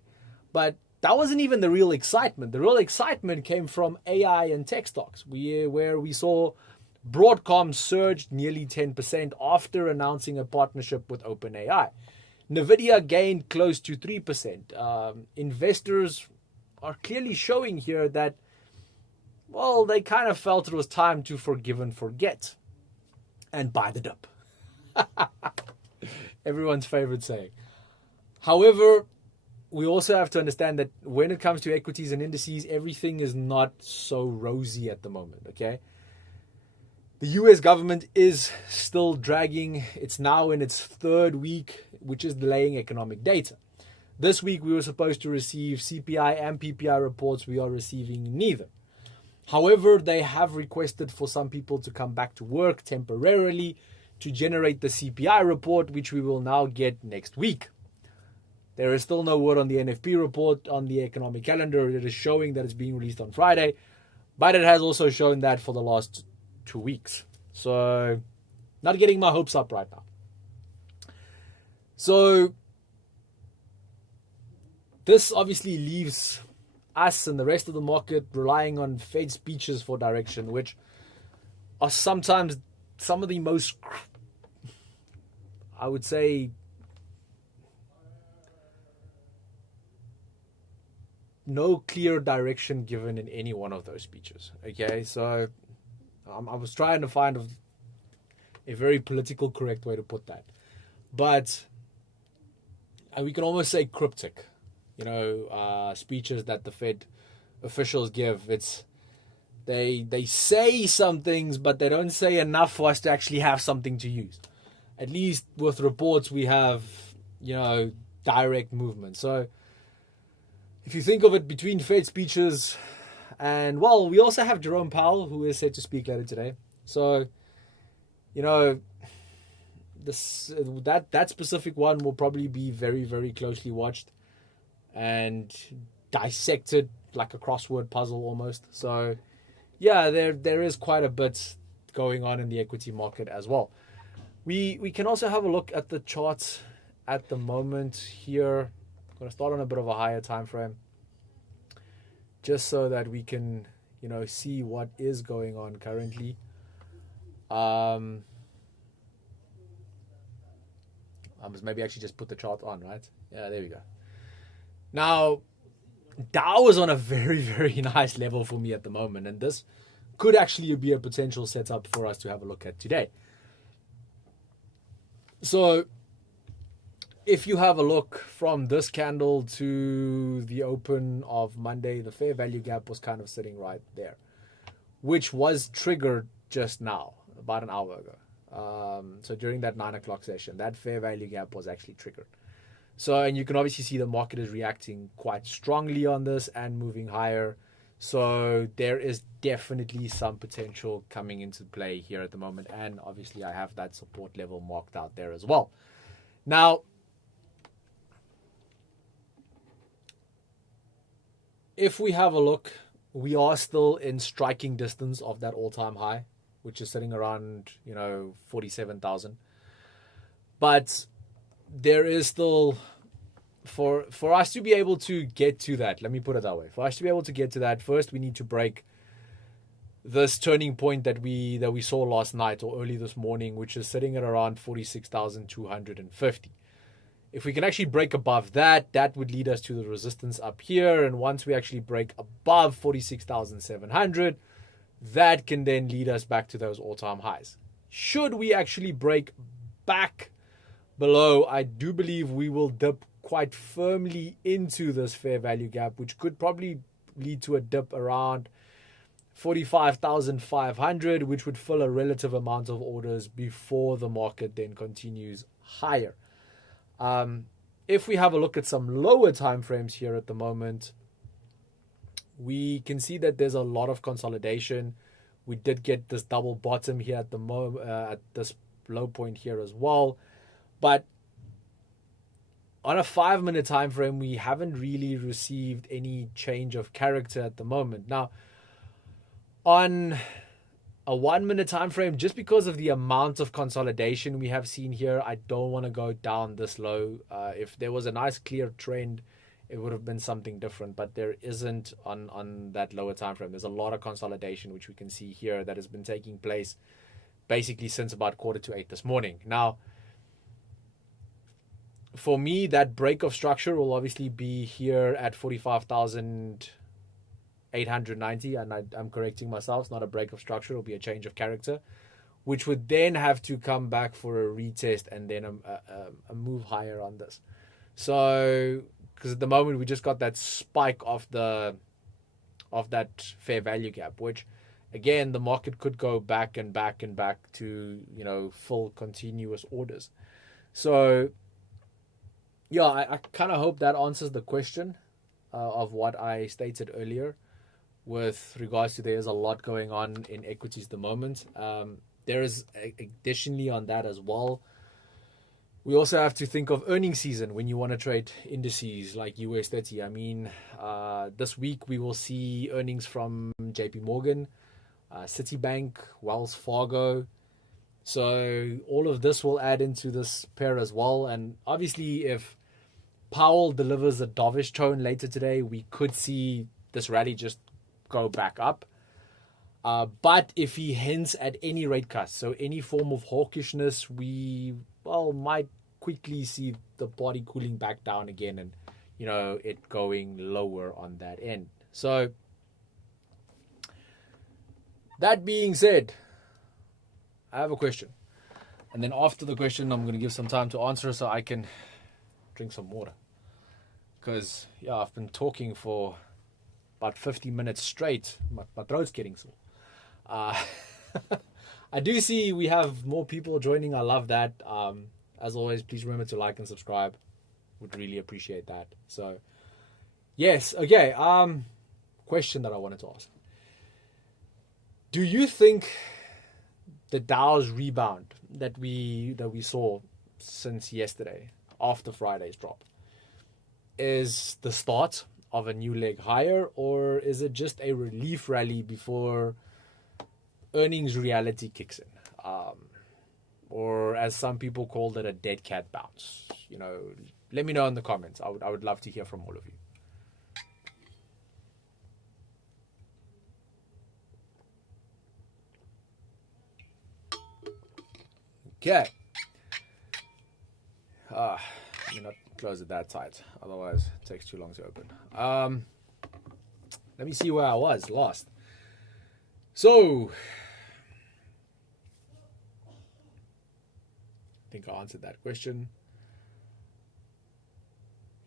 But that wasn't even the real excitement. The real excitement came from AI and tech stocks, where we saw Broadcom surged nearly 10% after announcing a partnership with OpenAI. Nvidia gained close to 3%. Investors are clearly showing here that, well, they kind of felt it was time to forgive and forget and buy the dip. Everyone's favorite saying. However, we also have to understand that when it comes to equities and indices, everything is not so rosy at the moment, okay? The US government is still dragging. It's now in its third week, which is delaying economic data. This week, we were supposed to receive CPI and PPI reports. We are receiving neither. However, they have requested for some people to come back to work temporarily to generate the CPI report, which we will now get next week. There is still no word on the NFP report on the economic calendar. It is showing that it's being released on Friday, but it has also shown that for the last 2 weeks. So, not getting my hopes up right now. So, this obviously leaves us and the rest of the market relying on Fed speeches for direction, which are sometimes some of the most, I would say, no clear direction given in any one of those speeches. Okay, so I was trying to find a very political correct way to put that. But we can almost say cryptic, speeches that the Fed officials give. They say some things, but they don't say enough for us to actually have something to use. At least with reports, we have, direct movement. So if you think of it between Fed speeches and, well, we also have Jerome Powell, who is set to speak later today. So, that specific one will probably be very, very closely watched and dissected like a crossword puzzle almost. So, yeah, there is quite a bit going on in the equity market as well. We can also have a look at the charts at the moment here I'm going to start on a bit of a higher time frame, just so that we can, see what is going on currently. I must maybe actually just put the chart on, right? Yeah, there we go. Now, Dow is on a very, very nice level for me at the moment, and this could actually be a potential setup for us to have a look at today. So, if you have a look from this candle to the open of Monday, the fair value gap was kind of sitting right there, which was triggered just now, about an hour ago. So during that 9 o'clock session, that fair value gap was actually triggered. So, and you can obviously see the market is reacting quite strongly on this and moving higher. So there is definitely some potential coming into play here at the moment. And obviously I have that support level marked out there as well. Now, if we have a look, we are still in striking distance of that all-time high, which is sitting around, 47,000. But there is still, for us to be able to get to that, let me put it that way. For us to be able to get to that, first we need to break this turning point that we saw last night or early this morning, which is sitting at around 46,250. If we can actually break above that, that would lead us to the resistance up here. And once we actually break above 46,700, that can then lead us back to those all-time highs. Should we actually break back below, I do believe we will dip quite firmly into this fair value gap, which could probably lead to a dip around 45,500, which would fill a relative amount of orders before the market then continues higher. If we have a look at some lower time frames here at the moment, we can see that there's a lot of consolidation. We did get this double bottom here at the at this low point here as well. But on a 5-minute time frame, we haven't really received any change of character at the moment. Now, on a 1-minute time frame, just because of the amount of consolidation we have seen here, I don't want to go down this low. If there was a nice clear trend, it would have been something different, but there isn't on that lower time frame. There's a lot of consolidation, which we can see here, that has been taking place basically since about 7:45 this morning. Now, for me, that break of structure will obviously be here at 45,890, and I'm correcting myself. It's not a break of structure. It'll be a change of character, which would then have to come back for a retest and then a move higher on this. So, because at the moment we just got that spike of that fair value gap, which again, the market could go back and back and back to, full continuous orders. So, yeah, I kind of hope that answers the question of what I stated earlier with regards to there's a lot going on in equities at the moment. There is additionally on that as well, we also have to think of earnings season when you want to trade indices like US 30. I mean, this week we will see earnings from JP Morgan, Citibank, Wells Fargo. So all of this will add into this pair as well. And obviously, if Powell delivers a dovish tone later today, we could see this rally just go back up. But if he hints at any rate cuts, so any form of hawkishness, we might quickly see the body cooling back down again and, it going lower on that end. So that being said, I have a question. And then after the question, I'm going to give some time to answer so I can drink some water. Because, I've been talking for about 50 minutes straight. My throat's getting sore. I do see we have more people joining. I love that. As always, please remember to like and subscribe. Would really appreciate that. So, yes. Okay. Question that I wanted to ask. Do you think the Dow's rebound that we saw since yesterday, after Friday's drop, is the start of a new leg higher, or is it just a relief rally before earnings reality kicks in? Or as some people called it, a dead cat bounce. let me know in the comments. I would love to hear from all of you. Okay. Let me not close it that tight, otherwise it takes too long to open. Let me see where I was last. So, I think I answered that question.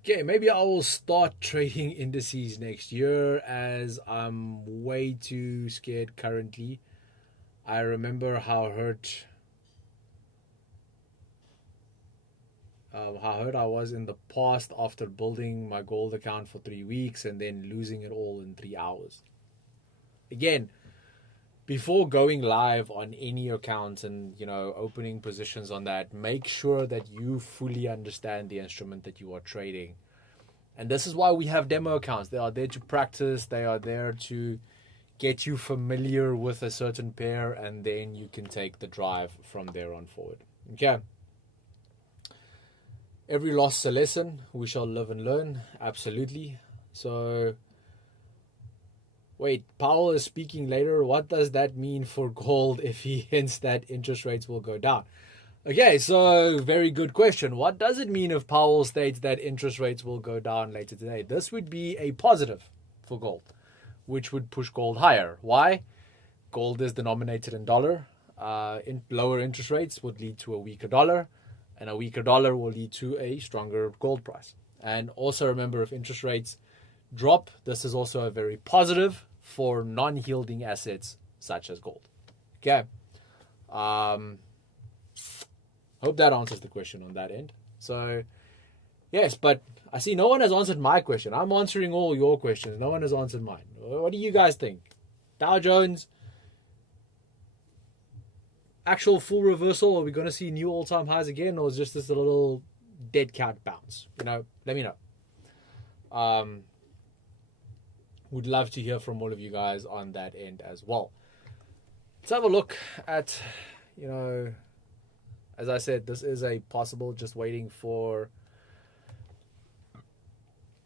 Okay, maybe I will start trading indices next year, as I'm way too scared currently. I remember how hurt I was in the past after building my gold account for 3 weeks and then losing it all in 3 hours. Again, before going live on any account and, opening positions on that, make sure that you fully understand the instrument that you are trading. And this is why we have demo accounts. They are there to practice. They are there to get you familiar with a certain pair, and then you can take the drive from there on forward. Okay. Every loss is a lesson. We shall live and learn. Absolutely. So, wait, Powell is speaking later. What does that mean for gold if he hints that interest rates will go down? Okay, so very good question. What does it mean if Powell states that interest rates will go down later today? This would be a positive for gold, which would push gold higher. Why? Gold is denominated in dollar. Lower interest rates would lead to a weaker dollar, and a weaker dollar will lead to a stronger gold price. And also remember, if interest rates drop, this is also a very positive for non-yielding assets such as gold. Okay. Hope that answers the question on that end. So, yes, but I see no one has answered my question. I'm answering all your questions. No one has answered mine. What do you guys think? Dow Jones, actual full reversal? Are we going to see new all-time highs again, or is just this a little dead cat bounce? Let me know. Would love to hear from all of you guys on that end as well. Let's have a look at, as I said, this is a possible, just waiting for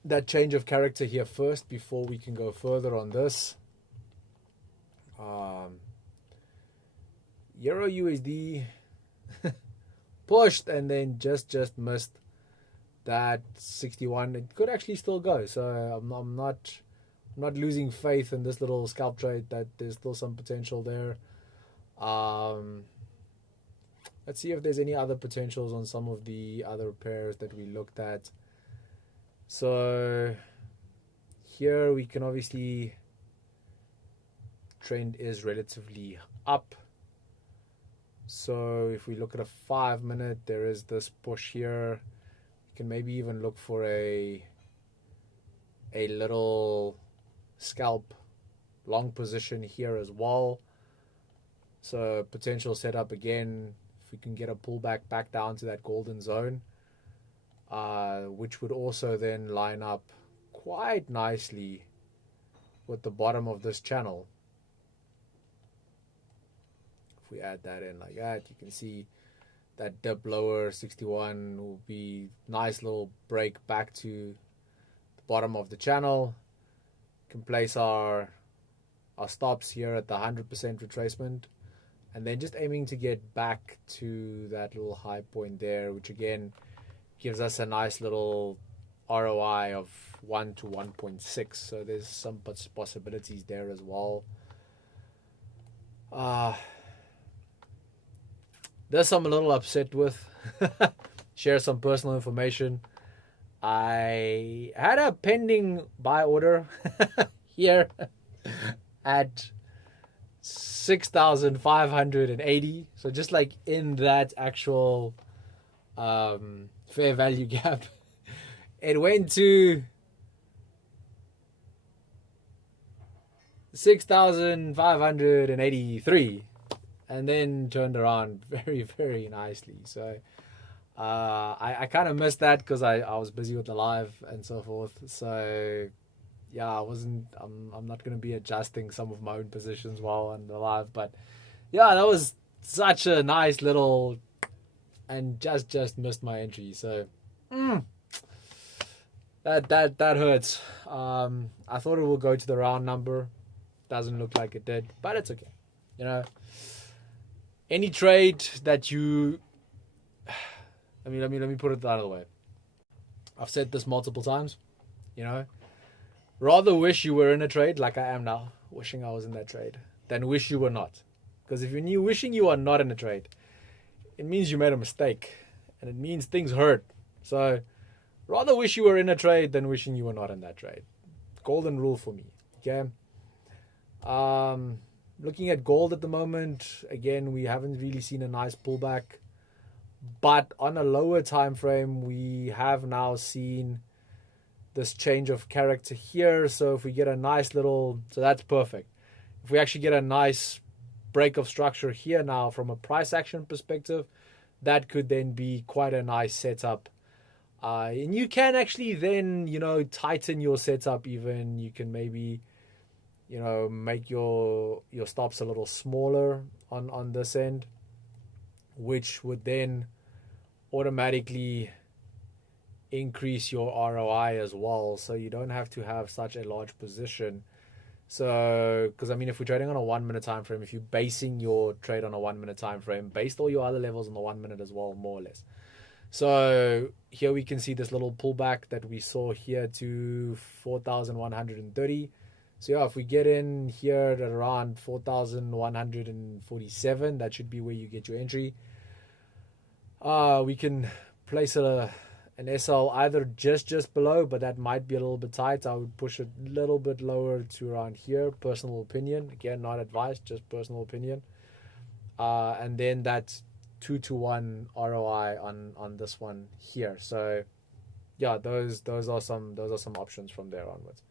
that change of character here first before we can go further on this. Euro USD pushed and then just missed that 61. It could actually still go, so I'm not losing faith in this little scalp trade, that there's still some potential there. Let's see if there's any other potentials on some of the other pairs that we looked at. So here we can obviously, trend is relatively up. So if we look at a 5 minute, there is this push here. You can maybe even look for a little scalp long position here as well. So potential setup again, if we can get a pullback back down to that golden zone, which would also then line up quite nicely with the bottom of this channel. If we add that in like that, you can see that dip lower 61 will be nice little break back to the bottom of the channel. Can place our stops here at the 100% retracement, and then just aiming to get back to that little high point there, which again gives us a nice little ROI of 1 to 1.6. So there's some possibilities there as well. This I'm a little upset with. Share some personal information. I had a pending buy order here at 6,580. So just like in that actual fair value gap, it went to 6,583 and then turned around very, very nicely. So I kind of missed that because I was busy with the live and so forth. So yeah, I'm not going to be adjusting some of my own positions while on the live. But yeah, that was such a nice little, and just missed my entry. So That hurts. I thought it will go to the round number. Doesn't look like it did, but it's okay. You know, any trade that you, let me put it the other way. I've said this multiple times. You know, rather wish you were in a trade like I am now, wishing I was in that trade, than wish you were not. Because if you're wishing you are not in a trade, it means you made a mistake, and it means things hurt. So, rather wish you were in a trade than wishing you were not in that trade. Golden rule for me. Okay. Looking at gold at the moment, again, we haven't really seen a nice pullback, but on a lower time frame, we have now seen this change of character here. So if we get a nice little, so that's perfect. If we actually get a nice break of structure here now from a price action perspective, that could then be quite a nice setup. And you can actually then, tighten your setup even. You can maybe, make your stops a little smaller on this end, which would then automatically increase your ROI as well. So you don't have to have such a large position. So, because if we're trading on a 1 minute time frame, if you're basing your trade on a 1 minute time frame, based all your other levels on the 1 minute as well, more or less. So here we can see this little pullback that we saw here to 4,130. So yeah, if we get in here at around 4,147, that should be where you get your entry. We can place an SL either just below, but that might be a little bit tight. I would push it a little bit lower to around here. Personal opinion. Again, not advice, just personal opinion. And then that's 2-to-1 ROI on this one here. So yeah, those are some options from there onwards.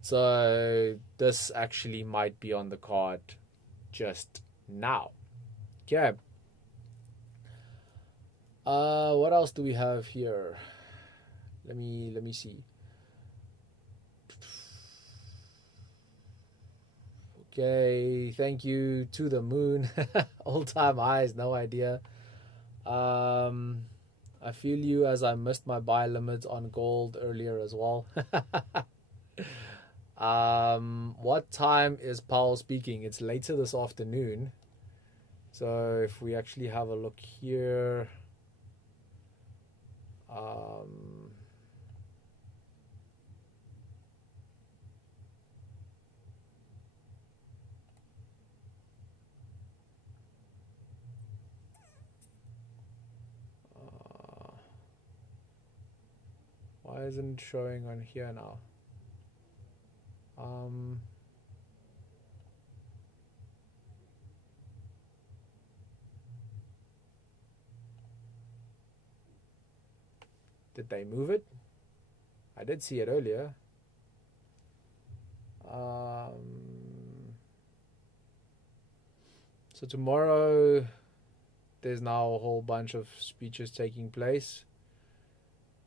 So this actually might be on the card just now. Okay. What else do we have here? Let me see. Okay, thank you to the moon. Old time highs, no idea. I feel you as I missed my buy limit on gold earlier as well. What time is Powell speaking? It's later this afternoon. So if we actually have a look here, why isn't it showing on here now? Did they move it? I did see it earlier. So tomorrow there's now a whole bunch of speeches taking place.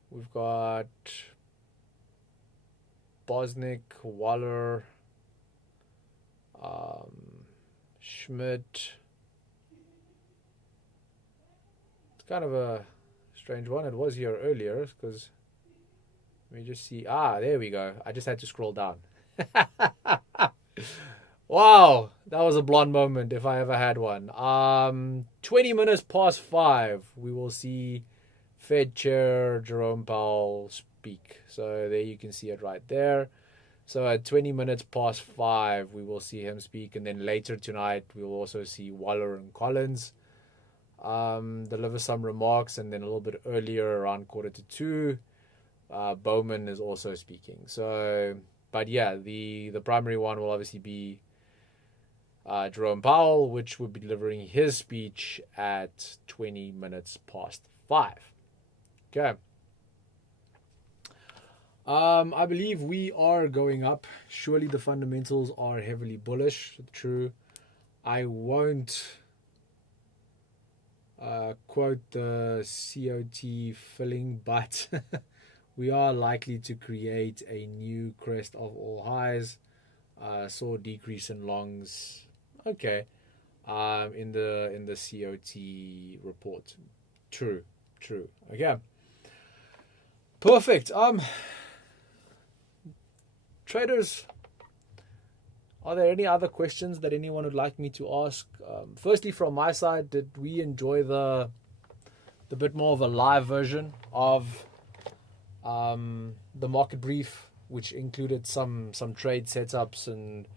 We've got Bosnick, Waller, Schmidt. It's kind of a strange one. It was here earlier because let me just see. There we go. I just had to scroll down. Wow, that was a blonde moment if I ever had one. 20 minutes past 5, we will see Fed Chair Jerome Powell speak. So there you can see it right there. So at 20 minutes past 5, we will see him speak. And then later tonight, we will also see Waller and Collins deliver some remarks. And then a little bit earlier, around 1:45, Bowman is also speaking. So, but yeah, the primary one will obviously be Jerome Powell, which will be delivering his speech at 20 minutes past 5. Okay. I believe we are going up. Surely the fundamentals are heavily bullish. True. I won't quote the COT filling, but we are likely to create a new crest of all highs. Saw decrease in longs. Okay. In the COT report. True. Okay. Perfect. traders, are there any other questions that anyone would like me to ask? Firstly, from my side, did we enjoy the bit more of a live version of the market brief, which included some trade setups and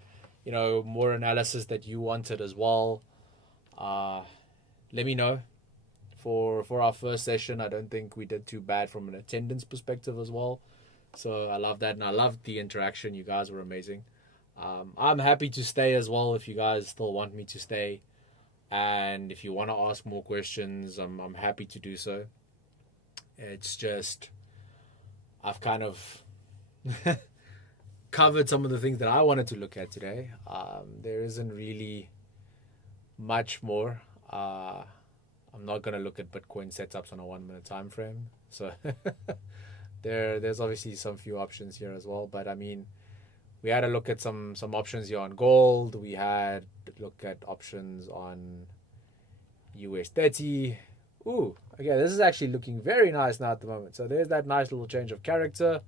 more analysis that you wanted as well? Let me know. For our first session, I don't think we did too bad from an attendance perspective as well. So I love that, and I loved the interaction. You guys were amazing. I'm happy to stay as well if you guys still want me to stay. And if you want to ask more questions, I'm happy to do so. It's just I've kind of covered some of the things that I wanted to look at today. There isn't really much more. I'm not going to look at Bitcoin setups on a 1 minute time frame. So there's obviously some few options here as well. But I mean, we had a look at some options here on gold. We had a look at options on US 30. Ooh, okay, this is actually looking very nice now at the moment. So there's that nice little change of character.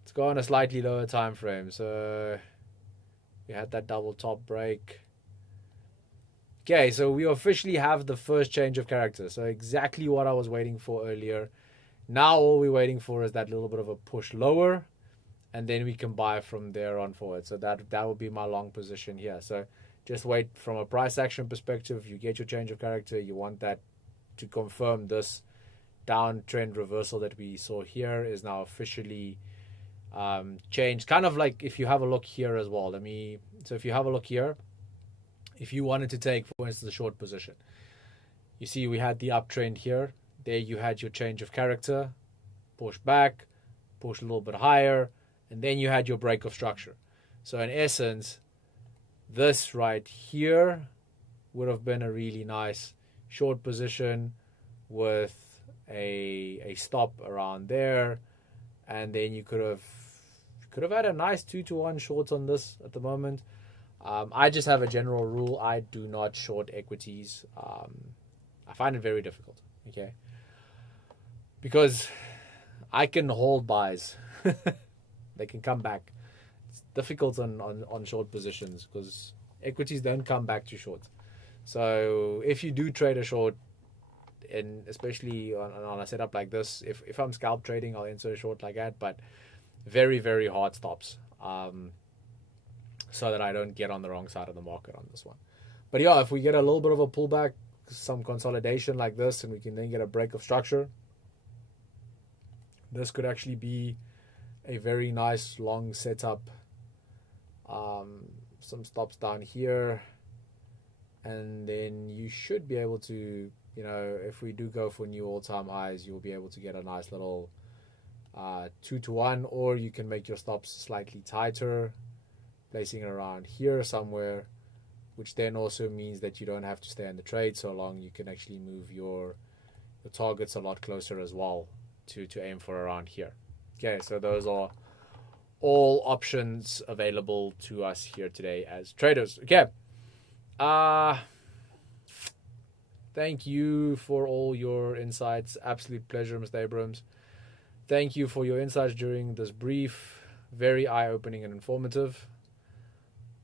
Let's go on a slightly lower time frame. So we had that double top break. Okay, so we officially have the first change of character. So exactly what I was waiting for earlier. Now all we're waiting for is that little bit of a push lower, and then we can buy from there on forward. So that will be my long position here. So just wait from a price action perspective. You get your change of character. You want that to confirm this downtrend reversal that we saw here is now officially changed. Kind of like if you have a look here as well. So if you have a look here, if you wanted to take, for instance, a short position, you see we had the uptrend here. There you had your change of character, push back, push a little bit higher, and then you had your break of structure. So in essence, this right here would have been a really nice short position with a stop around there, and then you could have had a nice 2-to-1 short on this at the moment. I just have a general rule. I do not short equities. I find it very difficult, okay? Because I can hold buys. They can come back. It's difficult on short positions because equities don't come back to short. So if you do trade a short, and especially on a setup like this, if I'm scalp trading, I'll enter a short like that, but very, very hard stops. So that I don't get on the wrong side of the market on this one. But yeah, if we get a little bit of a pullback, some consolidation like this, and we can then get a break of structure, this could actually be a very nice long setup. Some stops down here, and then you should be able to, if we do go for new all-time highs, you'll be able to get a nice little 2-to-1, or you can make your stops slightly tighter, placing it around here somewhere, which then also means that you don't have to stay in the trade so long. You can actually move your targets a lot closer as well to aim for around here. Okay, so those are all options available to us here today as traders. Okay. Thank you for all your insights. Absolute pleasure, Mr. Abrams. Thank you for your insights during this brief. Very eye-opening and informative.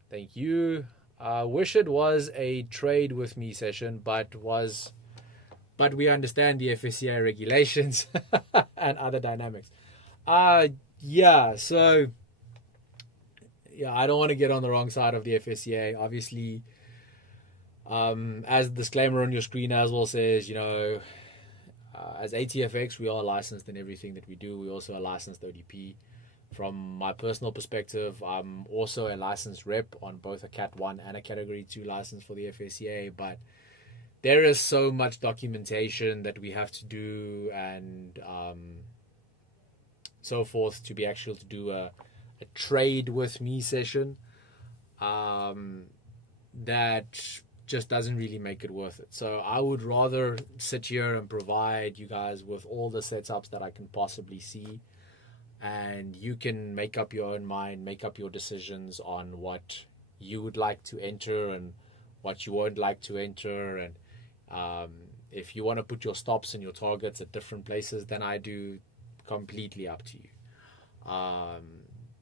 Thank you. Wish it was a trade with me session, but we understand the FSCA regulations and other dynamics. So I don't want to get on the wrong side of the FSCA. Obviously, as the disclaimer on your screen as well says, as ATFX, we are licensed in everything that we do. We also are licensed ODP. From my personal perspective, I'm also a licensed rep on both a Cat 1 and a Category 2 license for the FSCA, but there is so much documentation that we have to do and so forth to be able to do a trade with me session that just doesn't really make it worth it. So I would rather sit here and provide you guys with all the setups that I can possibly see, and you can make up your own mind, make up your decisions on what you would like to enter and what you won't like to enter. And if you want to put your stops and your targets at different places than I do, completely up to you.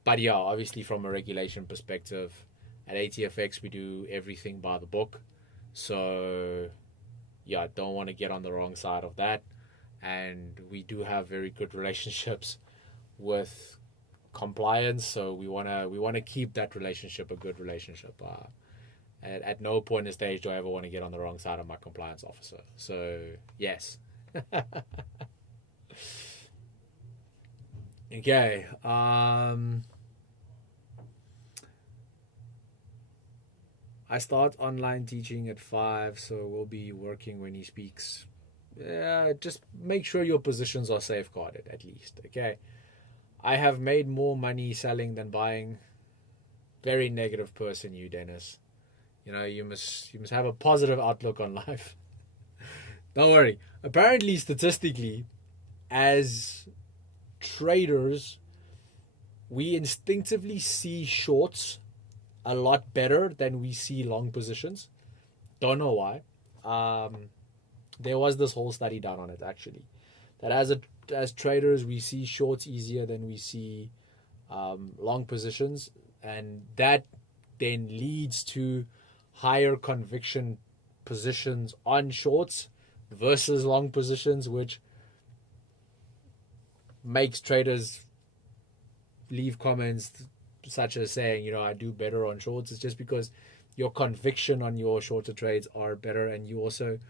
But yeah, obviously from a regulation perspective, at ATFX we do everything by the book. So yeah, don't want to get on the wrong side of that. And we do have very good relationships with compliance, so we wanna keep that relationship a good relationship. At no point in stage do I ever want to get on the wrong side of my compliance officer. So yes. Okay. I start online teaching at 5, so we'll be working when he speaks. Just make sure your positions are safeguarded at least. Okay. I have made more money selling than buying. Very negative person, you, Dennis. You must have a positive outlook on life. Don't worry. Apparently, statistically, as traders, we instinctively see shorts a lot better than we see long positions. Don't know why. There was this whole study done on it actually. That as traders, we see shorts easier than we see long positions, and that then leads to higher conviction positions on shorts versus long positions, which makes traders leave comments such as saying, I do better on shorts. It's just because your conviction on your shorter trades are better, and you also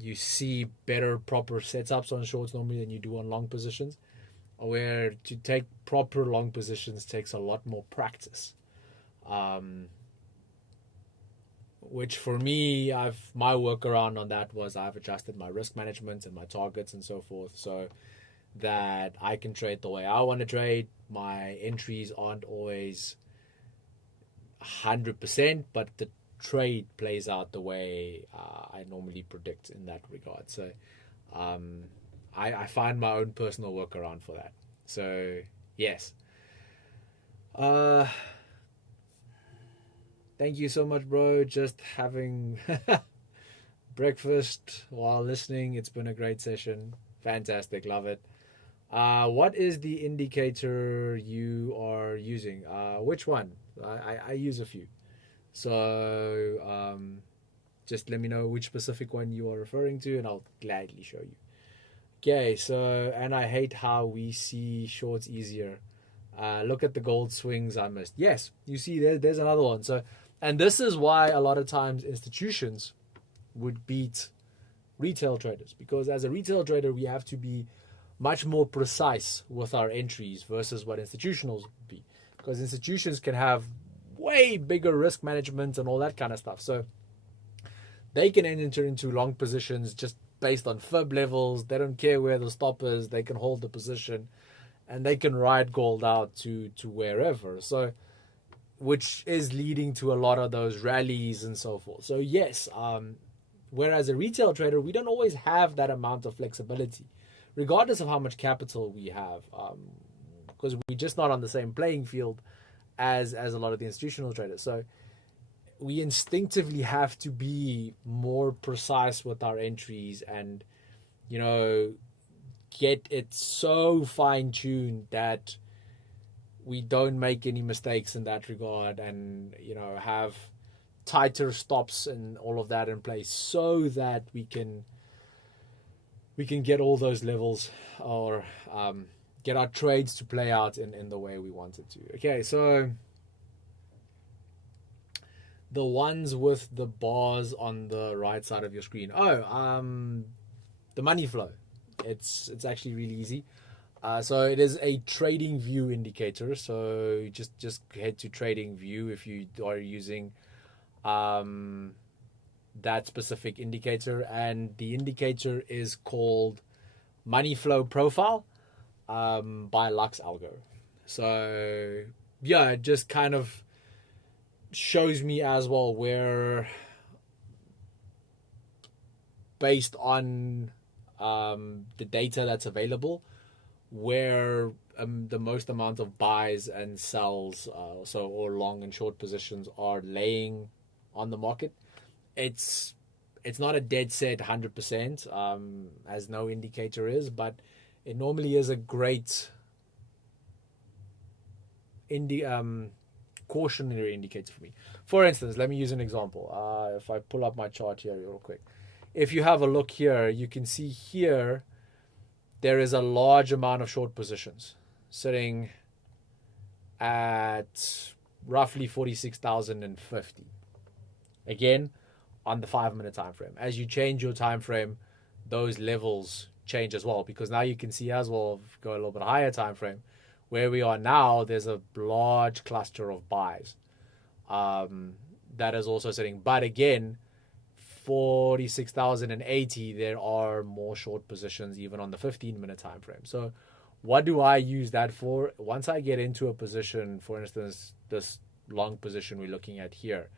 you see better proper setups on shorts normally than you do on long positions, where to take proper long positions takes a lot more practice. Which for me, my workaround on that was I've adjusted my risk management and my targets and so forth, so that I can trade the way I want to trade. My entries aren't always 100%, but the trade plays out the way I normally predict in that regard. So I find my own personal workaround for that. So yes. Thank you so much, bro. Just having breakfast while listening. It's been a great session. Fantastic. Love it. What is the indicator you are using? Which one? I use a few. So just let me know which specific one you are referring to, and I'll gladly show you. Okay, so, and I hate how we see shorts easier. Look at the gold swings I missed. Yes, you see there's another one. So, and this is why a lot of times institutions would beat retail traders, because as a retail trader we have to be much more precise with our entries versus what institutionals would be, because institutions can have way bigger risk management and all that kind of stuff. So they can enter into long positions just based on fib levels. They don't care where the stop is. They can hold the position and they can ride gold out to wherever. So, which is leading to a lot of those rallies and so forth. So yes, whereas a retail trader, we don't always have that amount of flexibility, regardless of how much capital we have, because we're just not on the same playing field as a lot of the institutional traders. So we instinctively have to be more precise with our entries and, get it so fine-tuned that we don't make any mistakes in that regard, and, have tighter stops and all of that in place so that we can get all those levels, or get our trades to play out in the way we want it to. Okay, so the ones with the bars on the right side of your screen. The money flow. It's actually really easy. So it is a trading view indicator. So just head to trading view if you are using that specific indicator, and the indicator is called money flow profile by Lux Algo. So yeah, it just kind of shows me as well where, based on the data that's available, where the most amount of buys and sells, or long and short positions are laying on the market. It's not a dead set 100%, as no indicator is, but it normally is a great cautionary indicator for me. For instance, let me use an example. If I pull up my chart here real quick, if you have a look here, you can see here there is a large amount of short positions sitting at roughly 46,050. Again, on the 5-minute time frame. As you change your time frame, those levels change as well, because now you can see as well, go a little bit higher time frame, where we are now, there's a large cluster of buys that is also sitting. But again, 46,080, there are more short positions even on the 15-minute time frame. So what do I use that for? Once I get into a position, for instance, this long position we're looking at here,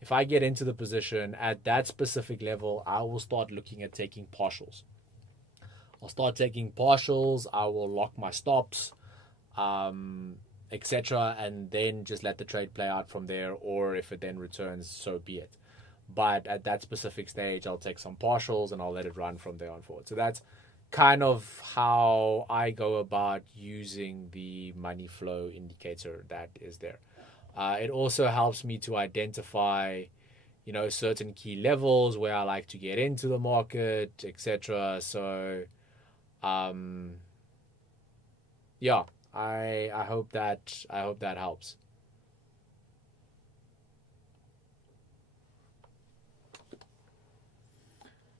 if I get into the position at that specific level, I will start looking at taking partials. I'll start taking partials. I will lock my stops, etc., and then just let the trade play out from there. Or if it then returns, so be it. But at that specific stage, I'll take some partials and I'll let it run from there on forward. So that's kind of how I go about using the money flow indicator that is there. It also helps me to identify, certain key levels where I like to get into the market, etc. So, yeah, I hope that helps.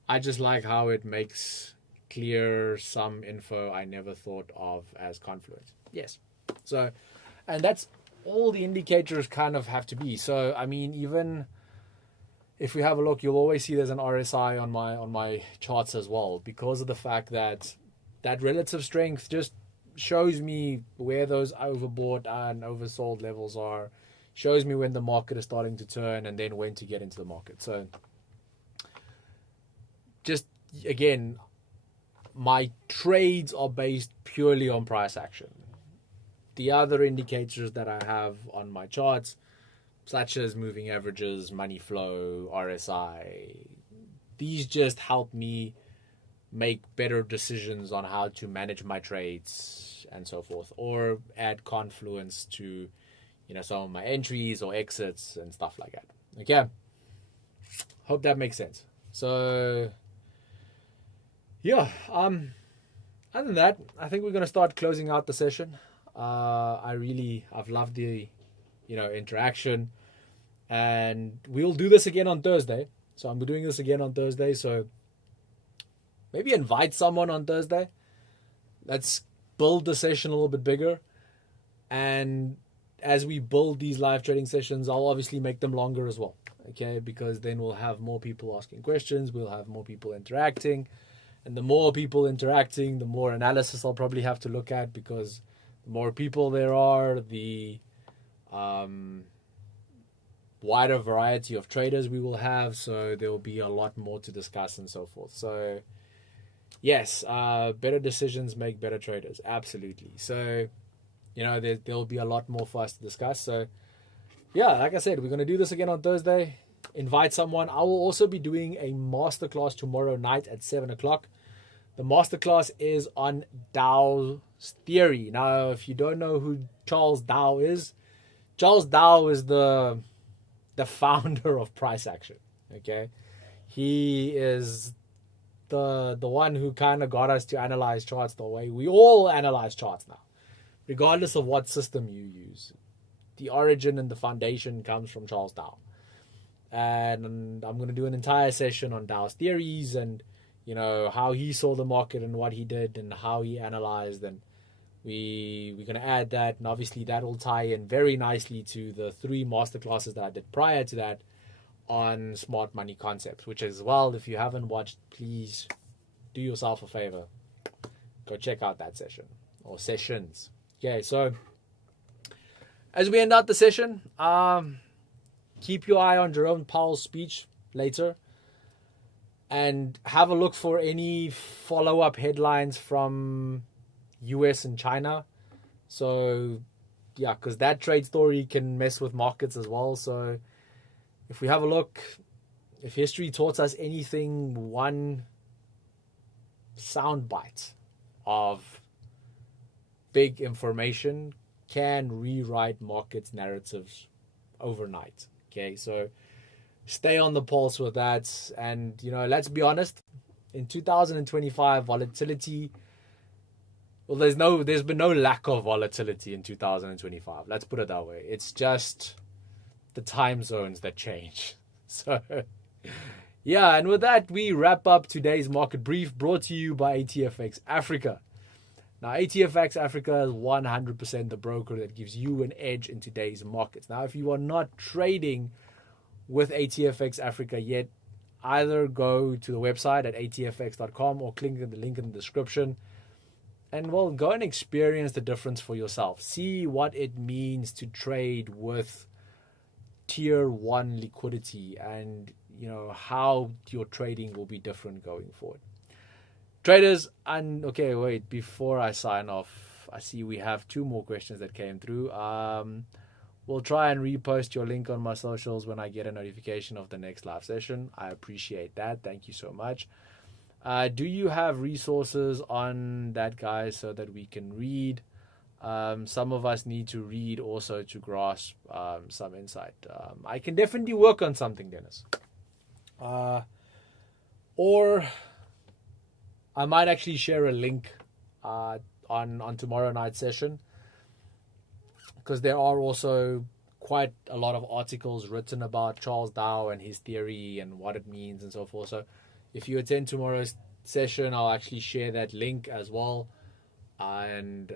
I just like how it makes clear some info I never thought of as confluence. Yes. So, and that's all the indicators kind of have to be. So, I mean, even if we have a look, you'll always see there's an RSI on my charts as well, because of the fact that that relative strength just shows me where those overbought and oversold levels are, shows me when the market is starting to turn, and then when to get into the market. So, just again, my trades are based purely on price action. The other indicators that I have on my charts, such as moving averages, money flow, RSI, these just help me make better decisions on how to manage my trades and so forth, or add confluence to, some of my entries or exits and stuff like that. Okay. Hope that makes sense. So, yeah, other than that, I think we're going to start closing out the session. I've loved the, interaction, and we'll do this again on Thursday. So I'm doing this again on Thursday. So maybe invite someone on Thursday. Let's build the session a little bit bigger. And as we build these live trading sessions, I'll obviously make them longer as well. Okay, because then we'll have more people asking questions. We'll have more people interacting. And the more people interacting, the more analysis I'll probably have to look at, because the more people there are, the wider variety of traders we will have. So there will be a lot more to discuss and so forth. So, yes, better decisions make better traders. Absolutely. So, there'll be a lot more for us to discuss. So, yeah, like I said, we're going to do this again on Thursday. Invite someone. I will also be doing a masterclass tomorrow night at 7 o'clock. The masterclass is on Dow's theory. Now, if you don't know who Charles Dow is the founder of price action. Okay, he is the one who kind of got us to analyze charts the way we all analyze charts now, regardless of what system you use. The origin and the foundation comes from Charles Dow. And I'm going to do an entire session on Dow's theories and, how he saw the market and what he did and how he analyzed. And we're going to add that. And obviously that will tie in very nicely to the 3 masterclasses that I did prior to that on smart money concepts, which as well, if you haven't watched, please do yourself a favor. Go check out that session or sessions. Okay, so as we end out the session, keep your eye on Jerome Powell's speech later and have a look for any follow-up headlines from US and China. So, yeah, because that trade story can mess with markets as well. So if we have a look, if history taught us anything, one soundbite of big information can rewrite markets narratives overnight. Okay, so stay on the pulse with that. And, let's be honest, in 2025, volatility, well, there's been no lack of volatility in 2025. Let's put it that way. It's just the time zones that change. So, yeah, and with that, we wrap up today's market brief brought to you by ATFX Africa. Now, ATFX Africa is 100% the broker that gives you an edge in today's markets. Now, if you are not trading with ATFX Africa yet, either go to the website at atfx.com or click on the link in the description and, well, go and experience the difference for yourself. See what it means to trade with tier 1 liquidity and, how your trading will be different going forward. Traders, and okay, wait, before I sign off, I see we have 2 more questions that came through. We'll try and repost your link on my socials when I get a notification of the next live session. I appreciate that. Thank you so much. Do you have resources on that, guys, so that we can read? Some of us need to read also to grasp some insight. I can definitely work on something, Dennis. Or I might actually share a link on tomorrow night's session, because there are also quite a lot of articles written about Charles Dow and his theory and what it means and so forth. So if you attend tomorrow's session, I'll actually share that link as well. And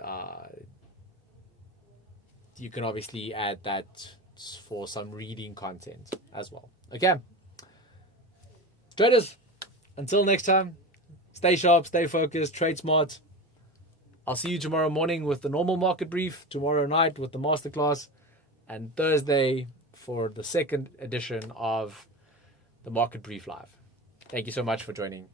you can obviously add that for some reading content as well. Okay. Traders, until next time, stay sharp, stay focused, trade smart. I'll see you tomorrow morning with the normal market brief, tomorrow night with the masterclass, and Thursday for the second edition of the market brief live. Thank you so much for joining.